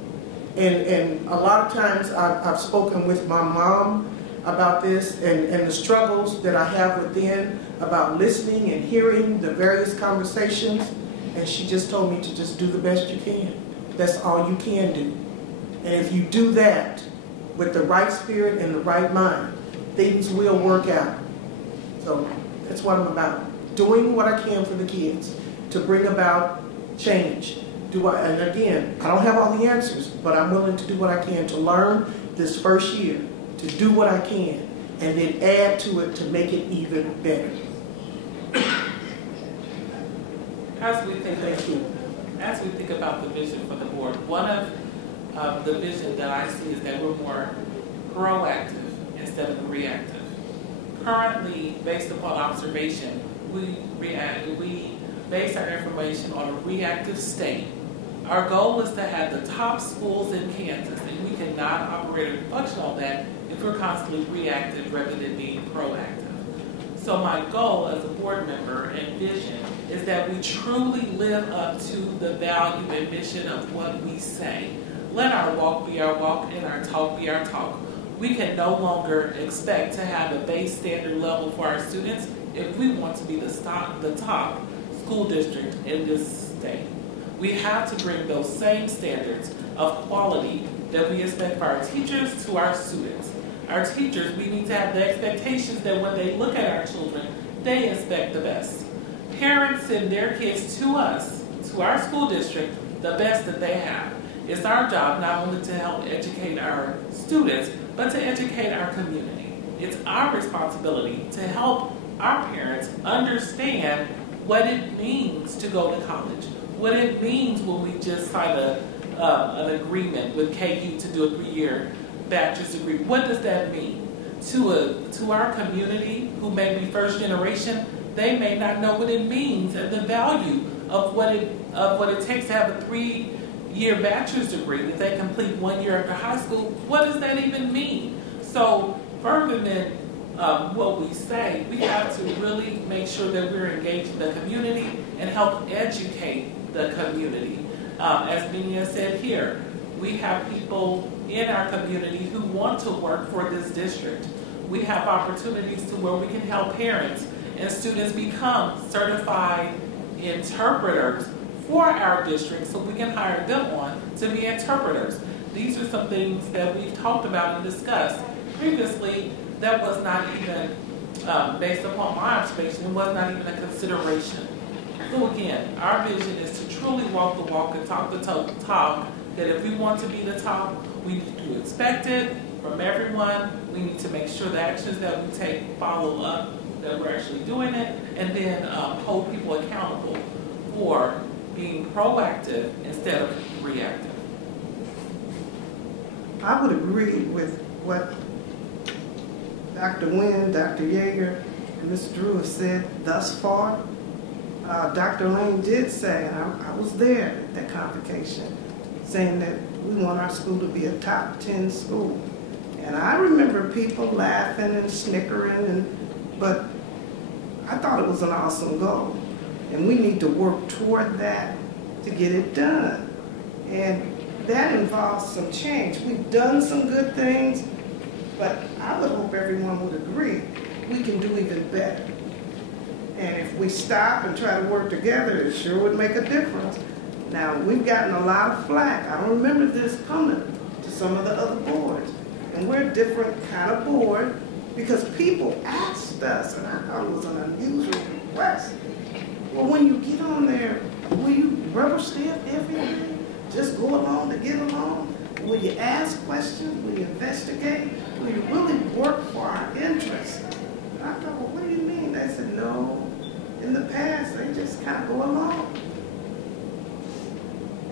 And a lot of times I've spoken with my mom about this and the struggles that I have within about listening and hearing the various conversations. And she just told me to just do the best you can. That's all you can do. And if you do that with the right spirit and the right mind, things will work out. So that's what I'm about. Doing what I can for the kids to bring about change. And again, I don't have all the answers, but I'm willing to do what I can to learn this first year, to do what I can, and then add to it to make it even better. As we think about the vision for the board, one of the vision that I see is that we're more proactive instead of reactive. Currently, based upon observation, we base our information on a reactive state. Our goal is to have the top schools in Kansas, and we cannot operate or function on that if we're constantly reactive rather than being proactive. So my goal as a board member and vision is that we truly live up to the value and mission of what we say. Let our walk be our walk and our talk be our talk. We can no longer expect to have a base standard level for our students if we want to be the top school district in this state. We have to bring those same standards of quality that we expect for our teachers to our students. Our teachers, we need to have the expectations that when they look at our children, they expect the best. Parents send their kids to us, to our school district, the best that they have. It's our job not only to help educate our students, but to educate our community. It's our responsibility to help our parents understand what it means to go to college, what it means when we just sign an agreement with KU to do a 3-year bachelor's degree. What does that mean? To our community who may be first generation, they may not know what it means and the value of what it takes to have a 3-year bachelor's degree. If they complete 1 year after high school, what does that even mean? So further than what we say, we have to really make sure that we're engaged in the community and help educate the community. As Nina said here, we have people in our community who want to work for this district. We have opportunities to where we can help parents and students become certified interpreters for our district so we can hire them on to be interpreters. These are some things that we've talked about and discussed. Previously, that was not even, based upon my observation, it was not even a consideration. So again, our vision is to truly walk the walk and talk the talk, that if we want to be the top, we need to expect it from everyone. We need to make sure the actions that we take follow up, that we're actually doing it, and then hold people accountable for being proactive instead of reactive. I would agree with what Dr. Nguyen, Dr. Yeager, and Ms. Drew have said thus far. Dr. Lane did say, and I was there at that convocation, saying that we want our school to be a top 10 school. And I remember people laughing and snickering, but I thought it was an awesome goal. And we need to work toward that to get it done. And that involves some change. We've done some good things, but I would hope everyone would agree we can do even better. And if we stop and try to work together, it sure would make a difference. Now, we've gotten a lot of flack. I don't remember this coming to some of the other boards. And we're a different kind of board because people asked us, and I thought it was an unusual request. Well, when you get on there, will you rubber stamp everything? Just go along to get along? Will you ask questions? Will you investigate? Will you really work for our interests? And I thought, well, what do you mean? They said, no. In the past, they just kind of go along.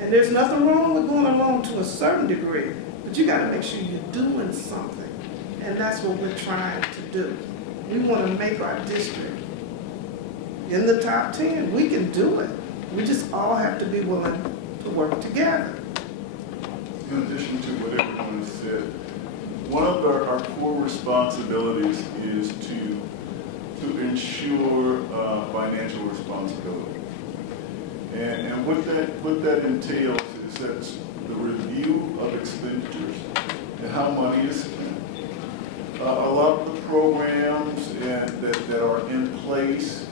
And there's nothing wrong with going along to a certain degree, but you got to make sure you're doing something. And that's what we're trying to do. We want to make our district in the top 10. We can do it. We just all have to be willing to work together. In addition to what everyone has said, one of our core responsibilities is to ensure financial responsibility. And what that entails is that the review of expenditures and how money is spent. A lot of the programs that are in place,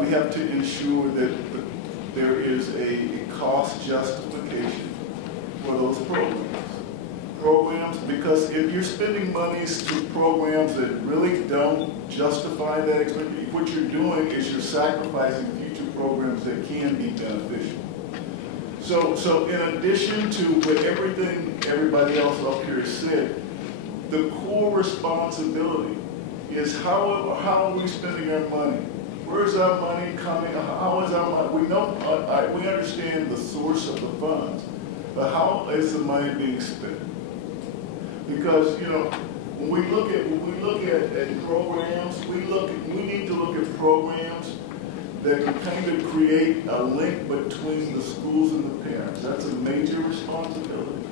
we have to ensure that there is a cost justification for those programs, because if you're spending monies to programs that really don't justify that expenditure, what you're doing is you're sacrificing future programs that can be beneficial. So in addition to what everybody else up here has said, the core responsibility is how are we spending our money? Where's our money coming? How is our money? We know we understand the source of the funds, but how is the money being spent? Because when we look at programs, we need to look at programs that can kind of create a link between the schools and the parents. That's a major responsibility.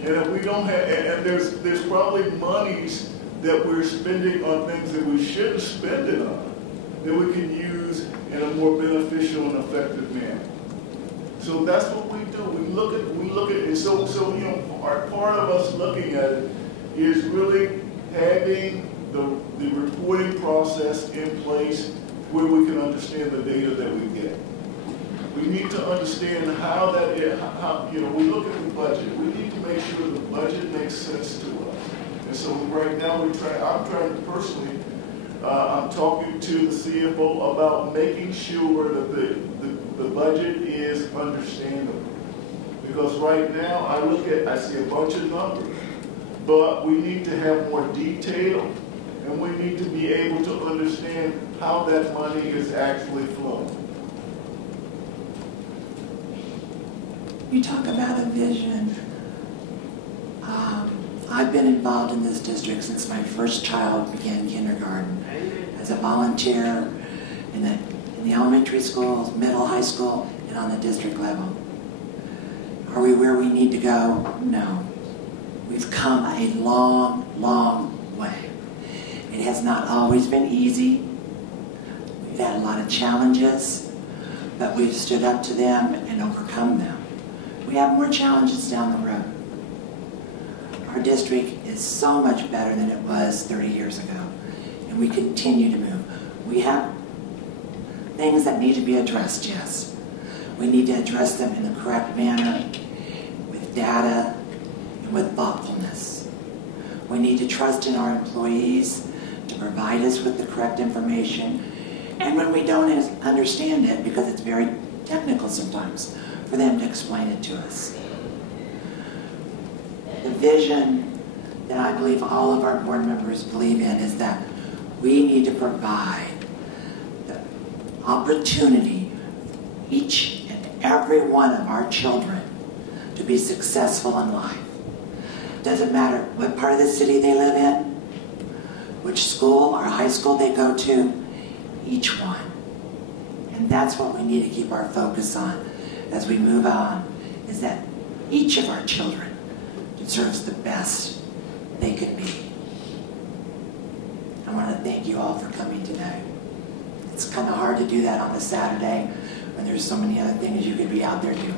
And if we don't have, and there's probably monies that we're spending on things that we shouldn't spend it on, that we can use in a more beneficial and effective manner. So that's what we do. We look at it. So our part of us looking at it is really having the reporting process in place where we can understand the data that we get. We need to understand how that is, we look at the budget. We need to make sure the budget makes sense to us. And so right now I'm trying to personally, I'm talking to the CFO about making sure that the budget is understandable. Because right now I see a bunch of numbers, but we need to have more detail, and we need to be able to understand how that money is actually flowing. you talk about a vision. I've been involved in this district since my first child began kindergarten as a volunteer in the elementary schools, middle, high school, and on the district level. Are we where we need to go? No. We've come a long, long way. It has not always been easy. We've had a lot of challenges, but we've stood up to them and overcome them. We have more challenges down the road. Our district is so much better than it was 30 years ago, and we continue to move. We have things that need to be addressed, yes. We need to address them in the correct manner, with data, and with thoughtfulness. We need to trust in our employees to provide us with the correct information, and when we don't understand it, because it's very technical sometimes, for them to explain it to us. The vision that I believe all of our board members believe in is that we need to provide the opportunity for each and every one of our children to be successful in life. Doesn't matter what part of the city they live in, which school or high school they go to, each one. And that's what we need to keep our focus on as we move on, is that each of our children deserves the best they can be. I want to thank you all for coming today. It's kind of hard to do that on a Saturday when there's so many other things you could be out there doing.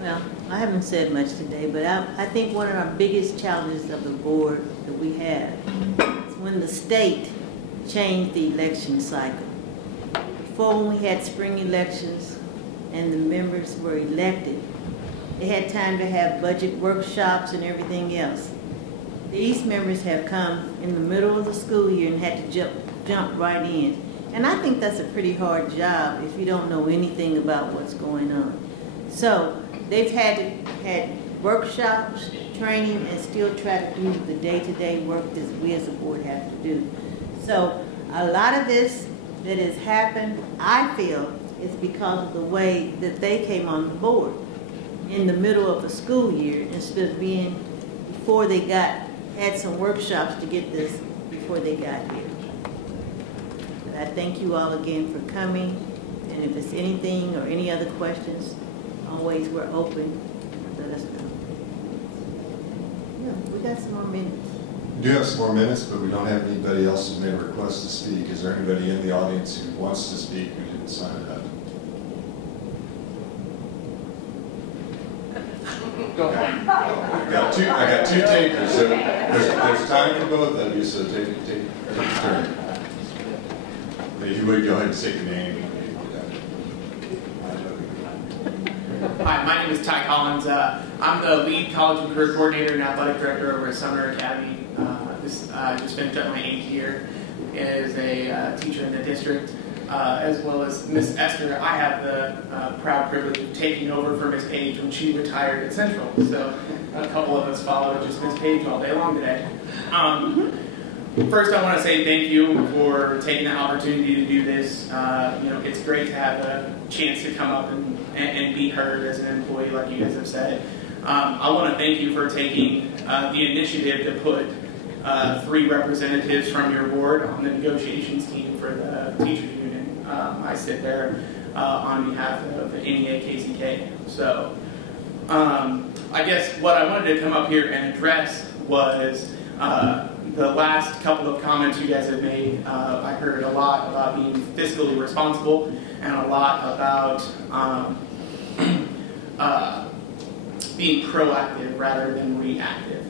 Well, I haven't said much today, but I think one of our biggest challenges of the board that we have is when the state changed the election cycle. Before, when we had spring elections and the members were elected, they had time to have budget workshops and everything else. These members have come in the middle of the school year and had to jump right in. And I think that's a pretty hard job if you don't know anything about what's going on. So they've had workshops, training, and still try to do the day-to-day work that we as a board have to do. So a lot of this that has happened, I feel, is because of the way that they came on the board in the middle of the school year instead of being before they had some workshops to get this before they got here. But I thank you all again for coming, and if there's anything or any other questions, always we're open. Let us know. Yeah, we got some more minutes. We do have some more minutes, but we don't have anybody else who's made a request to speak. Is there anybody in the audience who wants to speak who didn't sign it up? Go ahead. I got two takers, so there's time for both of you, so take your turn. If you would, go ahead and state your name. Hi, my name is Ty Collins. I'm the lead college and career coordinator and athletic director over at Sumner Academy. I just finished up my 8th year as a teacher in the district. As well as Miss Esther, I have the proud privilege of taking over for Miss Page when she retired at Central. So a couple of us followed just Miss Page all day long today. First, I want to say thank you for taking the opportunity to do this. It's great to have a chance to come up and be heard as an employee, like you guys have said. I want to thank you for taking the initiative to put 3 representatives from your board on the negotiations team for the teachers union. I sit there on behalf of the NEA KCK. So I guess what I wanted to come up here and address was the last couple of comments you guys have made. I heard a lot about being fiscally responsible and a lot about being proactive rather than reactive.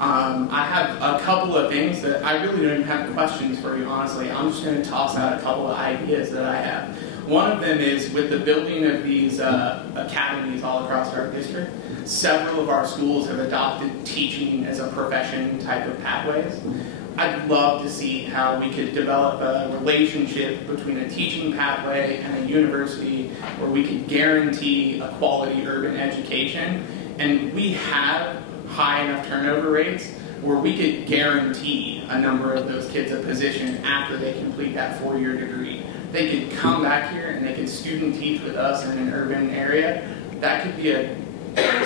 I have a couple of things that I really don't even have questions for you, honestly. I'm just going to toss out a couple of ideas that I have. One of them is with the building of these academies all across our district, several of our schools have adopted teaching as a profession type of pathways. I'd love to see how we could develop a relationship between a teaching pathway and a university where we could guarantee a quality urban education. And we have high enough turnover rates where we could guarantee a number of those kids a position after they complete that 4-year degree. They could come back here and they could student teach with us in an urban area that could be a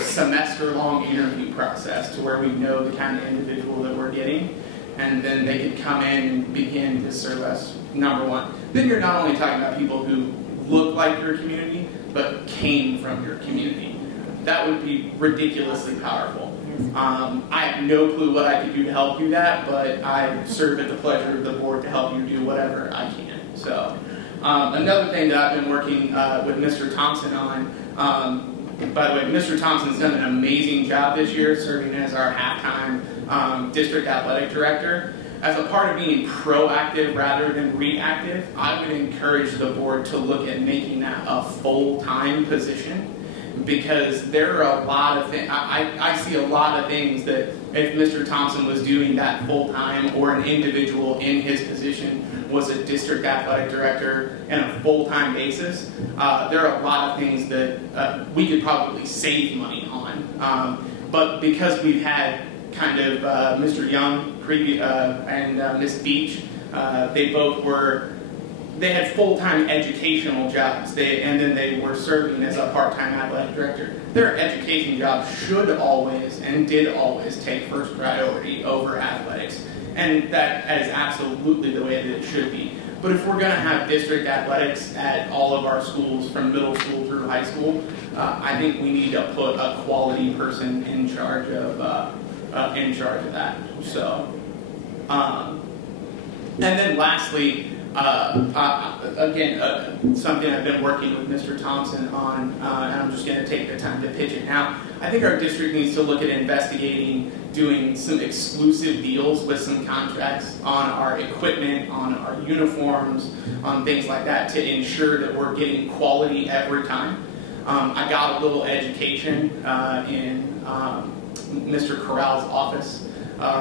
semester-long interview process to where we know the kind of individual that we're getting, and then they could come in and begin to serve us, number one. Then you're not only talking about people who look like your community, but came from your community. That would be ridiculously powerful. I have no clue what I could do to help you that, but I serve at the pleasure of the board to help you do whatever I can. So, another thing that I've been working with Mr. Thompson on, by the way, Mr. Thompson's done an amazing job this year serving as our halftime district athletic director. As a part of being proactive rather than reactive, I would encourage the board to look at making that a full-time position, because there are a lot of things, I see a lot of things that if Mr. Thompson was doing that full-time, or an individual in his position was a district athletic director on a full-time basis, there are a lot of things that we could probably save money on. But because we've had kind of Mr. Young and Miss Beach, they had full-time educational jobs, and then they were serving as a part-time athletic director. Their education jobs should always, and did always, take first priority over athletics. And that is absolutely the way that it should be. But if we're going to have district athletics at all of our schools, from middle school through high school, I think we need to put a quality person in charge of that. So, and then lastly, again, something I've been working with Mr. Thompson on, and I'm just going to take the time to pitch it now. I think our district needs to look at investigating doing some exclusive deals with some contracts on our equipment, on our uniforms, on things like that, to ensure that we're getting quality every time. I got a little education in Mr. Corral's office,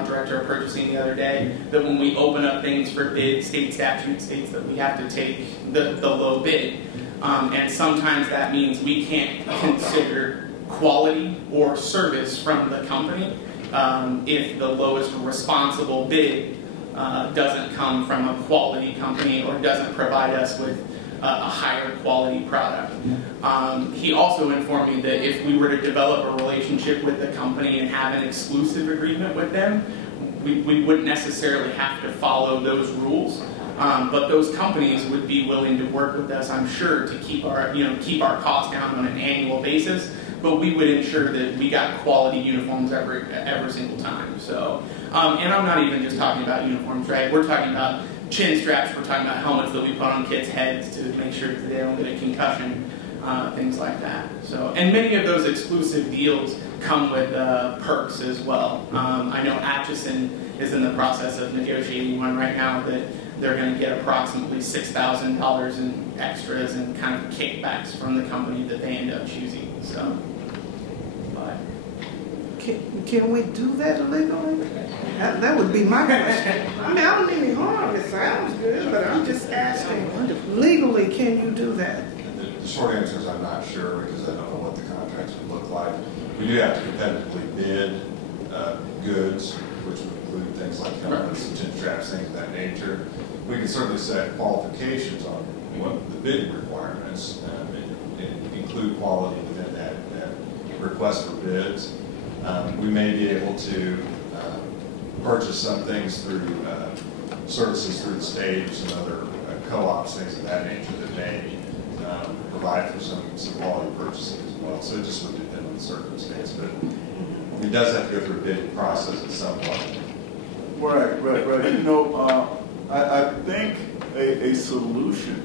Director of Purchasing, the other day, that when we open up things for bid, state statute states that we have to take the low bid. And sometimes that means we can't consider quality or service from the company if the lowest responsible bid doesn't come from a quality company or doesn't provide us with a higher quality product. He also informed me that if we were to develop a relationship with the company and have an exclusive agreement with them, we wouldn't necessarily have to follow those rules. But those companies would be willing to work with us, I'm sure, to keep our costs down on an annual basis. But we would ensure that we got quality uniforms every single time. So, and I'm not even just talking about uniforms, right? We're talking about chin straps. We're talking about helmets that we put on kids' heads to make sure that they don't get a concussion, things like that. So, and many of those exclusive deals come with perks as well. I know Atchison is in the process of negotiating one right now that they're going to get approximately $6,000 in extras and kind of kickbacks from the company that they end up choosing. So, but can we do that legally? That would be my question. I mean, I don't mean any harm. It sounds good, but I'm just asking. Legally, can you do that? The short answer is I'm not sure, because I don't know what the contracts would look like. We do have to competitively bid goods, which would include things like helmets, chin straps, things of that nature. We can certainly set qualifications on what the bidding requirements and include quality within that request for bids. We may be able to purchase some things through services through the state, or some other co-ops, things of that nature, that may provide for some quality purchasing as well. So it just would depend on the circumstance, but it does have to go through a bidding process at some point. Right. You know, I think a solution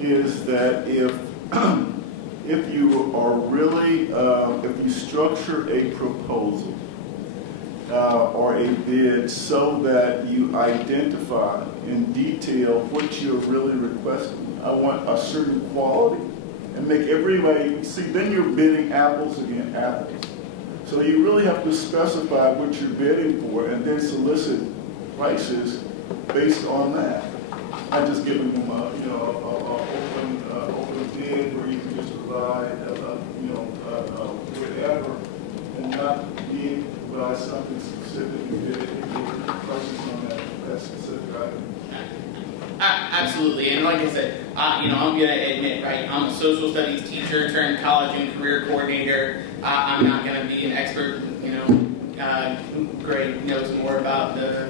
is that if you are really, if you structure a proposal or a bid so that you identify in detail what you're really requesting. I want a certain quality, and make everybody see, then you're bidding apples against apples. So you really have to specify what you're bidding for and then solicit prices based on that. Not just giving them a, open bid where you can just provide, whatever, and not being by something specific and bid prices on that specific item. Absolutely, and like I said, I'm going to admit, right, I'm a social studies teacher turned college and career coordinator. I'm not going to be an expert, Greg knows more about the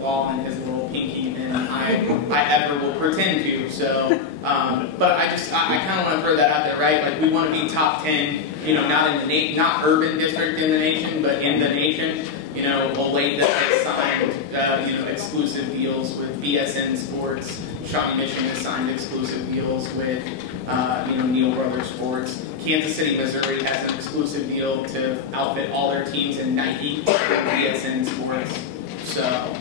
law and his little pinky than I ever will pretend to, so, but I kind of want to throw that out there, right, like we want to be top 10, not in the not urban district in the nation, but in the nation. Olathe has signed, exclusive deals with BSN Sports. Shawnee Mission has signed exclusive deals with, Neal Brothers Sports. Kansas City, Missouri has an exclusive deal to outfit all their teams in Nike with BSN Sports. So,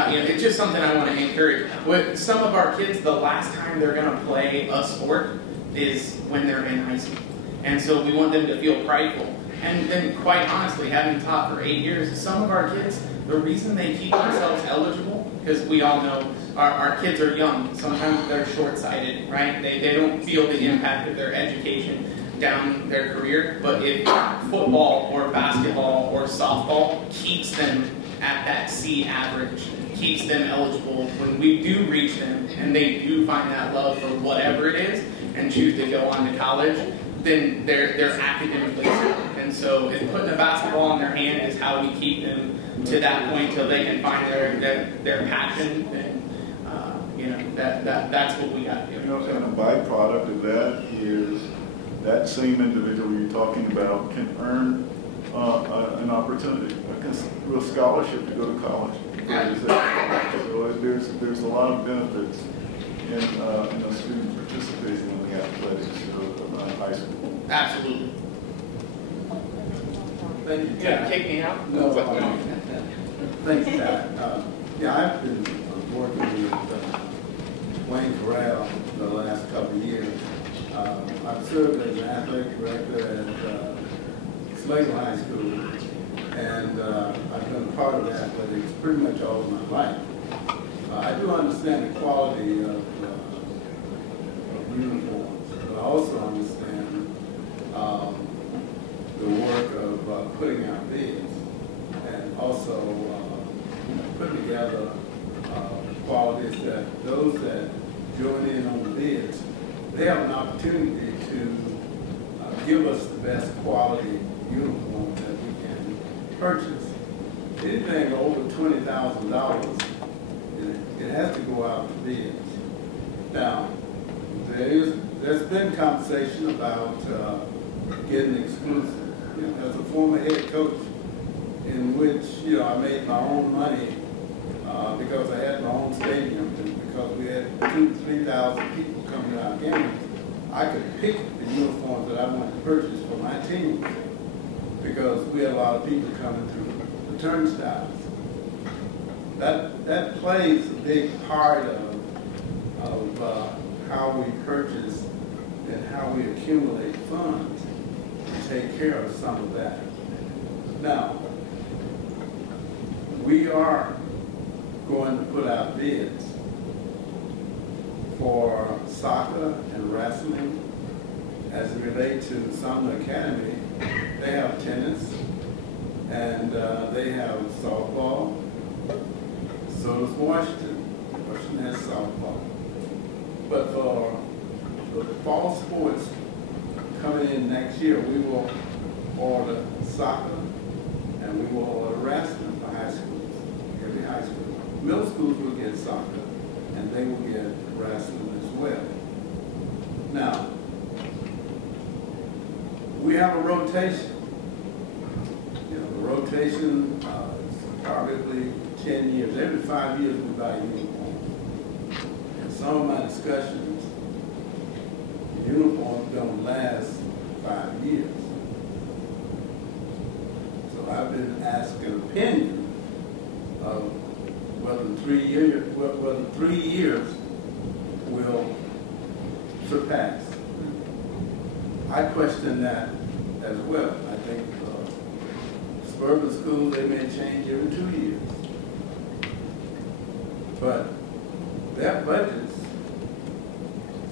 it's just something I want to encourage. With some of our kids, the last time they're going to play a sport is when they're in high school. And so we want them to feel prideful. And then, quite honestly, having taught for 8 years, some of our kids, the reason they keep themselves eligible, because we all know our kids are young. Sometimes they're short-sighted, right? They don't feel the impact of their education down their career. But if football or basketball or softball keeps them at that C average, keeps them eligible, when we do reach them and they do find that love for whatever it is and choose to go on to college, then they're academically sound. And so if putting a basketball in their hand is how we keep them to that point till they can find their passion, then that's what we got to do. And a byproduct of that is that same individual you're talking about can earn an opportunity, a real scholarship to go to college. So there's a lot of benefits in a student participating in the athletics of high school. Absolutely. Thank you. Yeah, kick me out? No. Thanks, Pat. I've been working with Wayne Corral the last couple of years. I've served as an athletic director at Slagle High School, and I've been a part of athletics pretty much all of my life. I do understand the quality of uniforms, but I also understand the work of putting out bids and also putting together qualities that those that join in on the bids, they have an opportunity to give us the best quality uniform that we can purchase. Anything over $20,000, it has to go out to bids. Now, there's been conversation about getting exclusive. As a former head coach, in which I made my own money because I had my own stadium, and because we had 2,000 to 3,000 people coming to our games, I could pick the uniforms that I wanted to purchase for my team because we had a lot of people coming through the turnstiles. That plays a big part of how we purchase and how we accumulate funds to take care of some of that. Now, we are going to put out bids for soccer and wrestling. As it relates to Sumner Academy, they have tennis and they have softball. So does Washington. Washington has softball. But for the fall sports coming in next year, we will order soccer and we will order wrestling for high schools, every high school. Middle schools will get soccer and they will get wrestling as well. Now, we have a rotation. The rotation is probably 10 years. Every 5 years we buy uniforms. And some of my discussions, the uniforms don't last 5 years. So I've been asked an opinion of whether 3 years will surpass. I question that as well. I think suburban schools, they may change every 2 years. But their budgets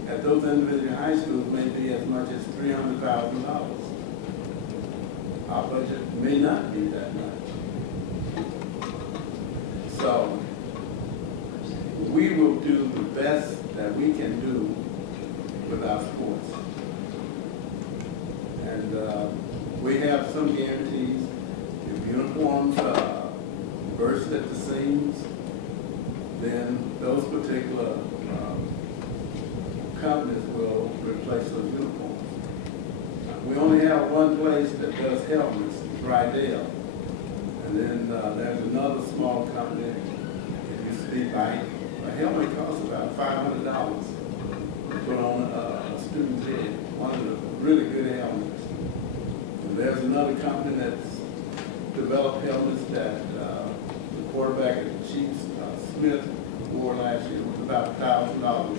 at those individual high schools may be as much as $300,000. Our budget may not be that much. So we we can do without sports. And we have some guarantees. If uniforms burst at the seams, then those particular companies will replace those uniforms. We only have one place that does helmets, Rydell. And then there's another small company, it used to be Bike. A helmet costs about $500 to put on a student's head, one of the really good helmets. And there's another company that's developed helmets that the quarterback at Chiefs, Smith, wore last year. It was about $1,000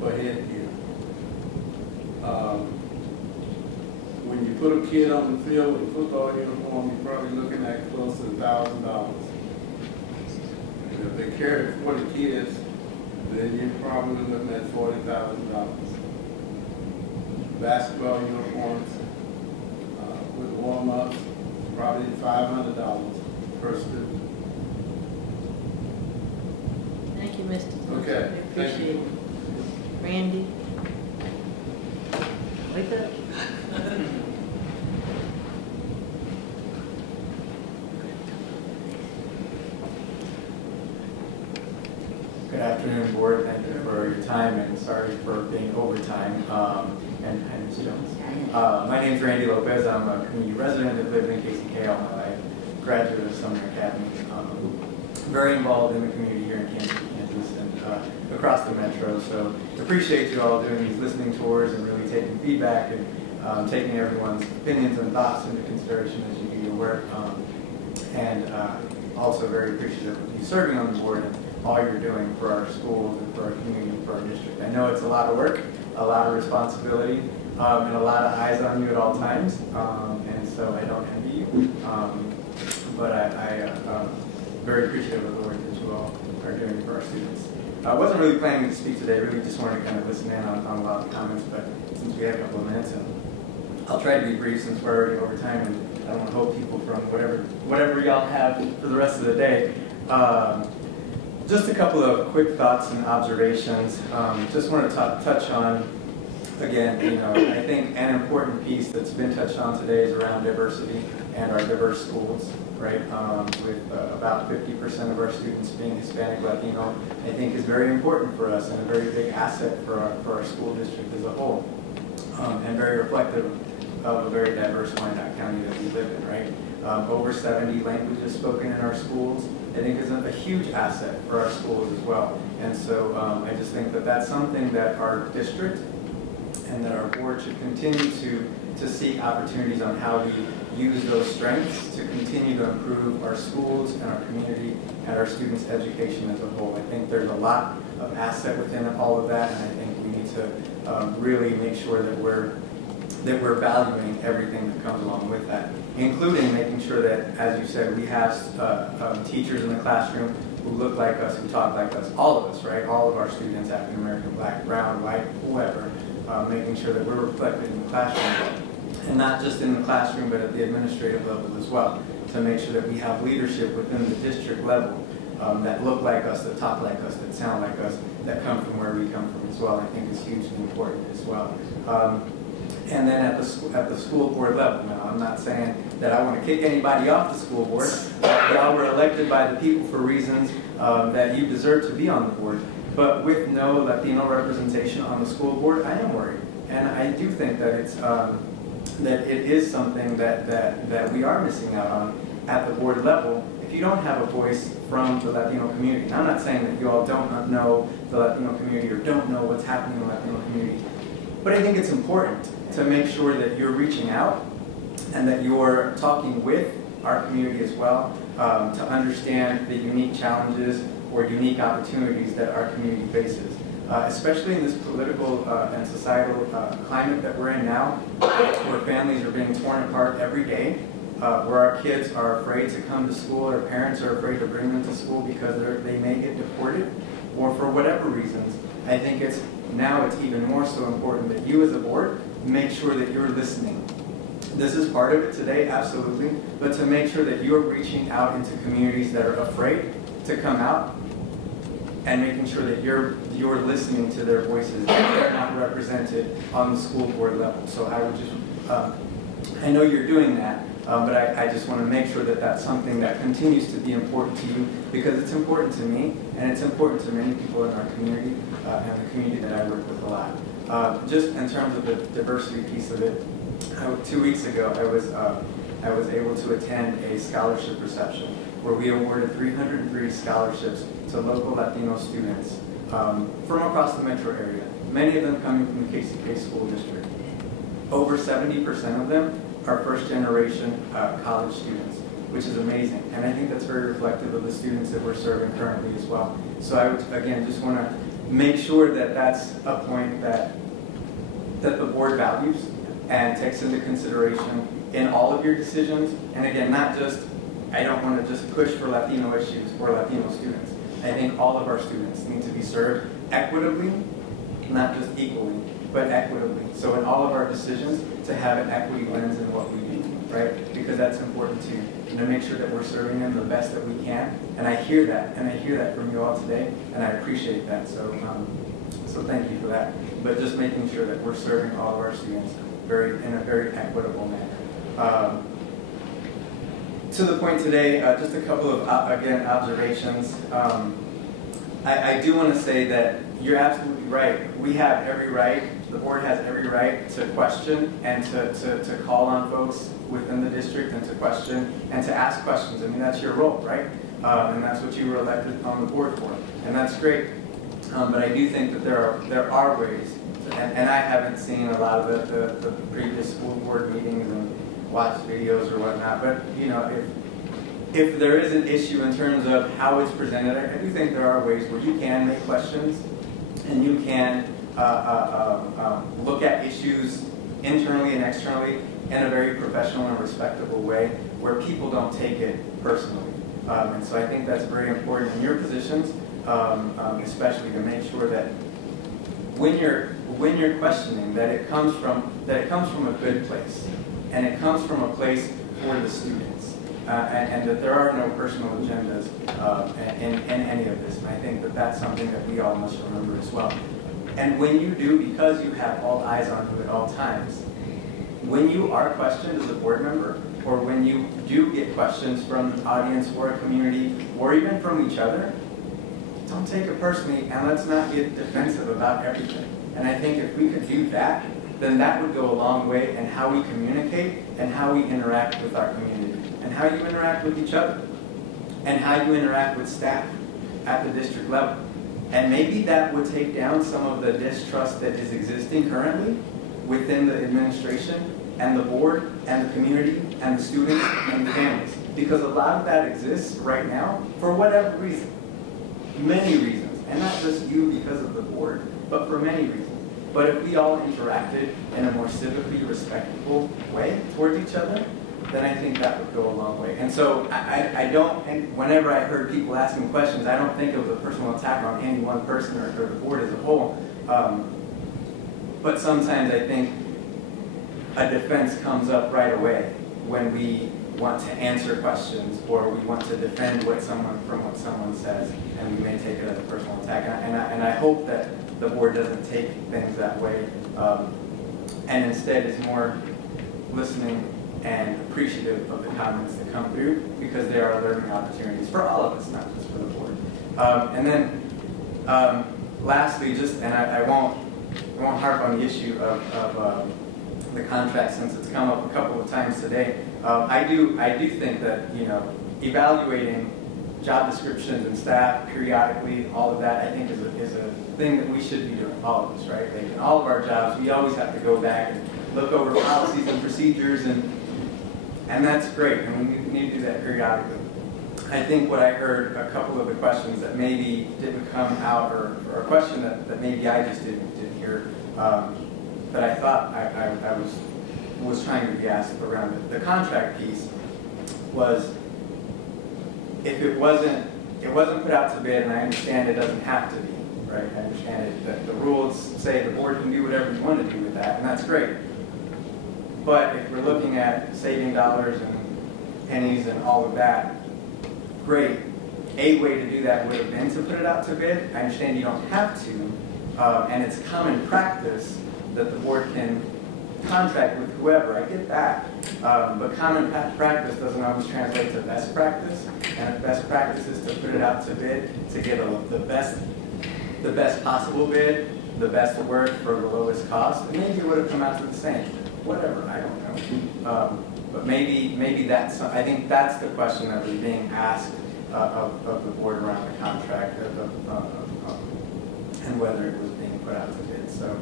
for headgear. When you put a kid on the field with a football uniform, you're probably looking at close to $1,000. If they carry 40 kids, then you're probably looking at $40,000. Basketball uniforms with warm-ups, probably $500 per student. Thank you, Mr. Thompson. Okay, We thank appreciate you. it. Randy? Wake up. Good afternoon, board. Thank you for your time, and sorry for being overtime. And Ms. Jones. My name is Randy Lopez. I'm a community resident that lived in KCK all my life. Graduate of Sumner Academy. Very involved in the community here in Kansas and across the metro. So appreciate you all doing these listening tours and really taking feedback and taking everyone's opinions and thoughts into consideration as you do your work. And also very appreciative of you serving on the board and all you're doing for our schools and for our community and for our district. I know it's a lot of work, a lot of responsibility, and a lot of eyes on you at all times, and so I don't envy you. But I'm very appreciative of the work that you all are doing for our students. I wasn't really planning to speak today, really just wanted to kind of listen in on a lot of the comments, but since we have a couple of minutes, and I'll try to be brief since we're already over time, and I don't want to hold people from whatever y'all have for the rest of the day. Just a couple of quick thoughts and observations. Just want to touch on, again, I think an important piece that's been touched on today is around diversity and our diverse schools, right? With about 50% of our students being Hispanic, Latino, I think is very important for us and a very big asset for our school district as a whole, and very reflective of a very diverse Wyandotte County that we live in, right? Over 70 languages spoken in our schools, I think is a huge asset for our schools as well. And so I just think that that's something that our district and that our board should continue to seek opportunities on how we use those strengths to continue to improve our schools and our community and our students' education as a whole. I think there's a lot of asset within all of that, and I think we need to really make sure that we're valuing everything that comes along with that, including making sure that, as you said, we have teachers in the classroom who look like us, who talk like us, all of us, right? All of our students, African American, black, brown, white, whoever, making sure that we're reflected in the classroom, and not just in the classroom, but at the administrative level as well, to make sure that we have leadership within the district level that look like us, that talk like us, that sound like us, that come from where we come from as well. I think is hugely important as well. And then at the school board level, now I'm not saying that I want to kick anybody off the school board. Y'all were elected by the people for reasons that you deserve to be on the board. But with no Latino representation on the school board, I am worried. And I do think that it's that it is something that we are missing out on at the board level. If you don't have a voice from the Latino community, and I'm not saying that you all don't know the Latino community or don't know what's happening in the Latino community, but I think it's important to make sure that you're reaching out and that you're talking with our community as well to understand the unique challenges or unique opportunities that our community faces, especially in this political and societal climate that we're in now, where families are being torn apart every day, where our kids are afraid to come to school, or parents are afraid to bring them to school because they may get deported, or for whatever reasons. I think it's even more so important that you as a board make sure that you're listening. This is part of it today, absolutely, but to make sure that you're reaching out into communities that are afraid to come out and making sure that you're listening to their voices if they're not represented on the school board level. So I would just, I know you're doing that, but I just want to make sure that that's something that continues to be important to you, because it's important to me, and it's important to many people in our community, and the community that I work with a lot. Just in terms of the diversity piece of it, 2 weeks ago I was able to attend a scholarship reception where we awarded 303 scholarships to local Latino students from across the metro area, many of them coming from the KCK school district. Over 70% of them are first-generation college students, which is amazing. And I think that's very reflective of the students that we're serving currently as well. So I would, again, just want to make sure that that's a point that the board values and takes into consideration in all of your decisions. And again, not just, I don't want to just push for Latino issues or Latino students. I think all of our students need to be served equitably, not just equally, but equitably. So in all of our decisions, to have an equity lens in what we do, right? Because that's important too. And to make sure that we're serving them the best that we can. And I hear that, and I hear that from you all today, and I appreciate that. So, so thank you for that. But just making sure that we're serving all of our students in a very equitable manner. To the point today, just a couple of, again, observations. I do want to say that you're absolutely right. We have every right, the board has every right to question and to call on folks within the district and to question and to ask questions. I mean, that's your role, right? And that's what you were elected on the board for. And that's great. But I do think that there are ways, and I haven't seen a lot of the previous school board meetings and watched videos or whatnot, but you know, if there is an issue in terms of how it's presented, I do think there are ways where you can make questions and you can look at issues internally and externally in a very professional and respectable way where people don't take it personally. And so I think that's very important in your positions, especially to make sure that when you're questioning, that it comes from a good place, and it comes from a place for the students, and that there are no personal agendas in any of this. And I think that that's something that we all must remember as well. And when you do, because you have all eyes on you at all times, when you are questioned as a board member, or when you do get questions from the audience or a community, or even from each other, don't take it personally, and let's not get defensive about everything. And I think if we could do that, then that would go a long way in how we communicate and how we interact with our community, and how you interact with each other, and how you interact with staff at the district level. And maybe that would take down some of the distrust that is existing currently within the administration and the board and the community and the students and the families. Because a lot of that exists right now for whatever reason. Many reasons. And not just you because of the board, but for many reasons. But if we all interacted in a more civically respectful way towards each other, then I think that would go a long way. And so I don't, and whenever I heard people asking questions, I don't think of a personal attack on any one person or the board as a whole. But sometimes I think a defense comes up right away when we want to answer questions or we want to defend what someone says, and we may take it as a personal attack. And I hope that the board doesn't take things that way, and instead is more listening and appreciative of the comments that come through, because they are learning opportunities for all of us, not just for the board. And then lastly, and I won't harp on the issue of the contract, since it's come up a couple of times today. I do think that, you know, evaluating job descriptions and staff periodically, all of that, I think is a thing that we should be doing, all of us, right? Like in all of our jobs, we always have to go back and look over policies and procedures, and that's great, and we need to do that periodically. I think what I heard, a couple of the questions that maybe didn't come out, or a question that maybe I just didn't hear, that I thought I was trying to be asked around the contract piece, was if it wasn't put out to bid, and I understand it doesn't have to be, right? I understand it, that the rules say the board can do whatever you want to do with that, and that's great. But if we're looking at saving dollars and pennies and all of that, great. a way to do that would have been to put it out to bid. I understand you don't have to, and it's common practice that the board can contract with whoever. I get that, but common practice doesn't always translate to best practice. And if best practice is to put it out to bid to get the best possible bid, the best work for the lowest cost, maybe it would have come out to the same. Whatever, I don't know. But maybe that's, I think that's the question that was being asked of the board around the contract and whether it was being put out to bid. So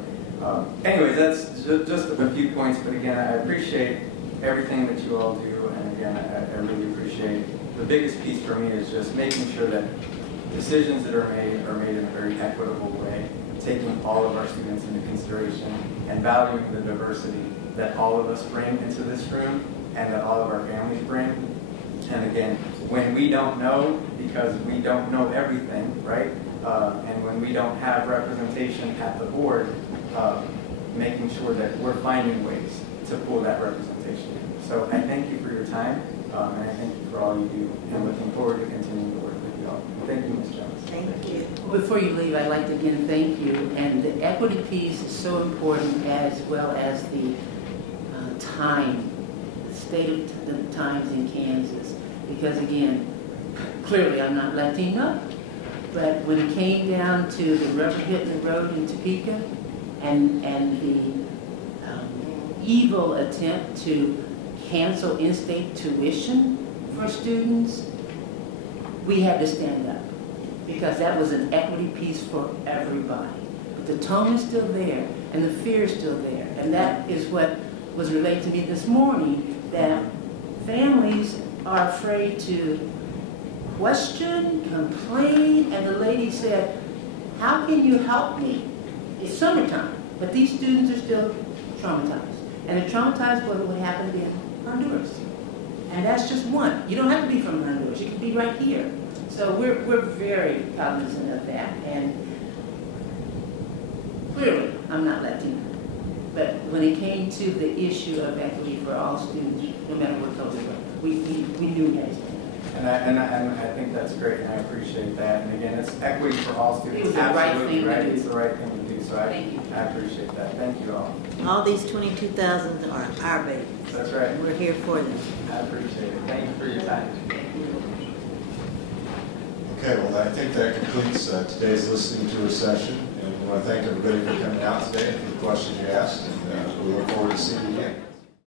anyways, that's just a few points, but again, I appreciate everything that you all do, and again, I really appreciate, the biggest piece for me is just making sure that decisions that are made in a very equitable way, taking all of our students into consideration and valuing the diversity that all of us bring into this room and that all of our families bring. And again, when we don't know, because we don't know everything, right? And when we don't have representation at the board, making sure that we're finding ways to pull that representation in. So I thank you for your time, and I thank you for all you do, and looking forward to continuing to work with you all. Thank you, Ms. Jones. Thank you. Before you leave, I'd like to again thank you. And the equity piece is so important, as well as the time, the state of the times in Kansas. Because again, clearly I'm not Latino, but when it came down to the rubber hitting the road in Topeka and the evil attempt to cancel in-state tuition for students, we had to stand up, because that was an equity piece for everybody. But the tone is still there, and the fear is still there. And that is what was relayed to me this morning, that families are afraid to question, complain, and the lady said, how can you help me? It's summertime, but these students are still traumatized. And they're traumatized by what happened in Honduras. And that's just one. You don't have to be from Honduras. You can be right here. So we're very cognizant of that. And clearly, I'm not Latino. But when it came to the issue of equity for all students, no matter what color they were, we knew we had to stand up. And I think that's great, and I appreciate that. And again, it's equity for all students. It was the right thing to do. It's the right thing to do. So I appreciate that. Thank you all. All these 22,000 are our babies. That's right. We're here for them. I appreciate it. Thank you for your time. Okay, well, I think that concludes today's listening tour session. And we want to thank everybody for coming out today and for the questions you asked. And we look forward to seeing you again.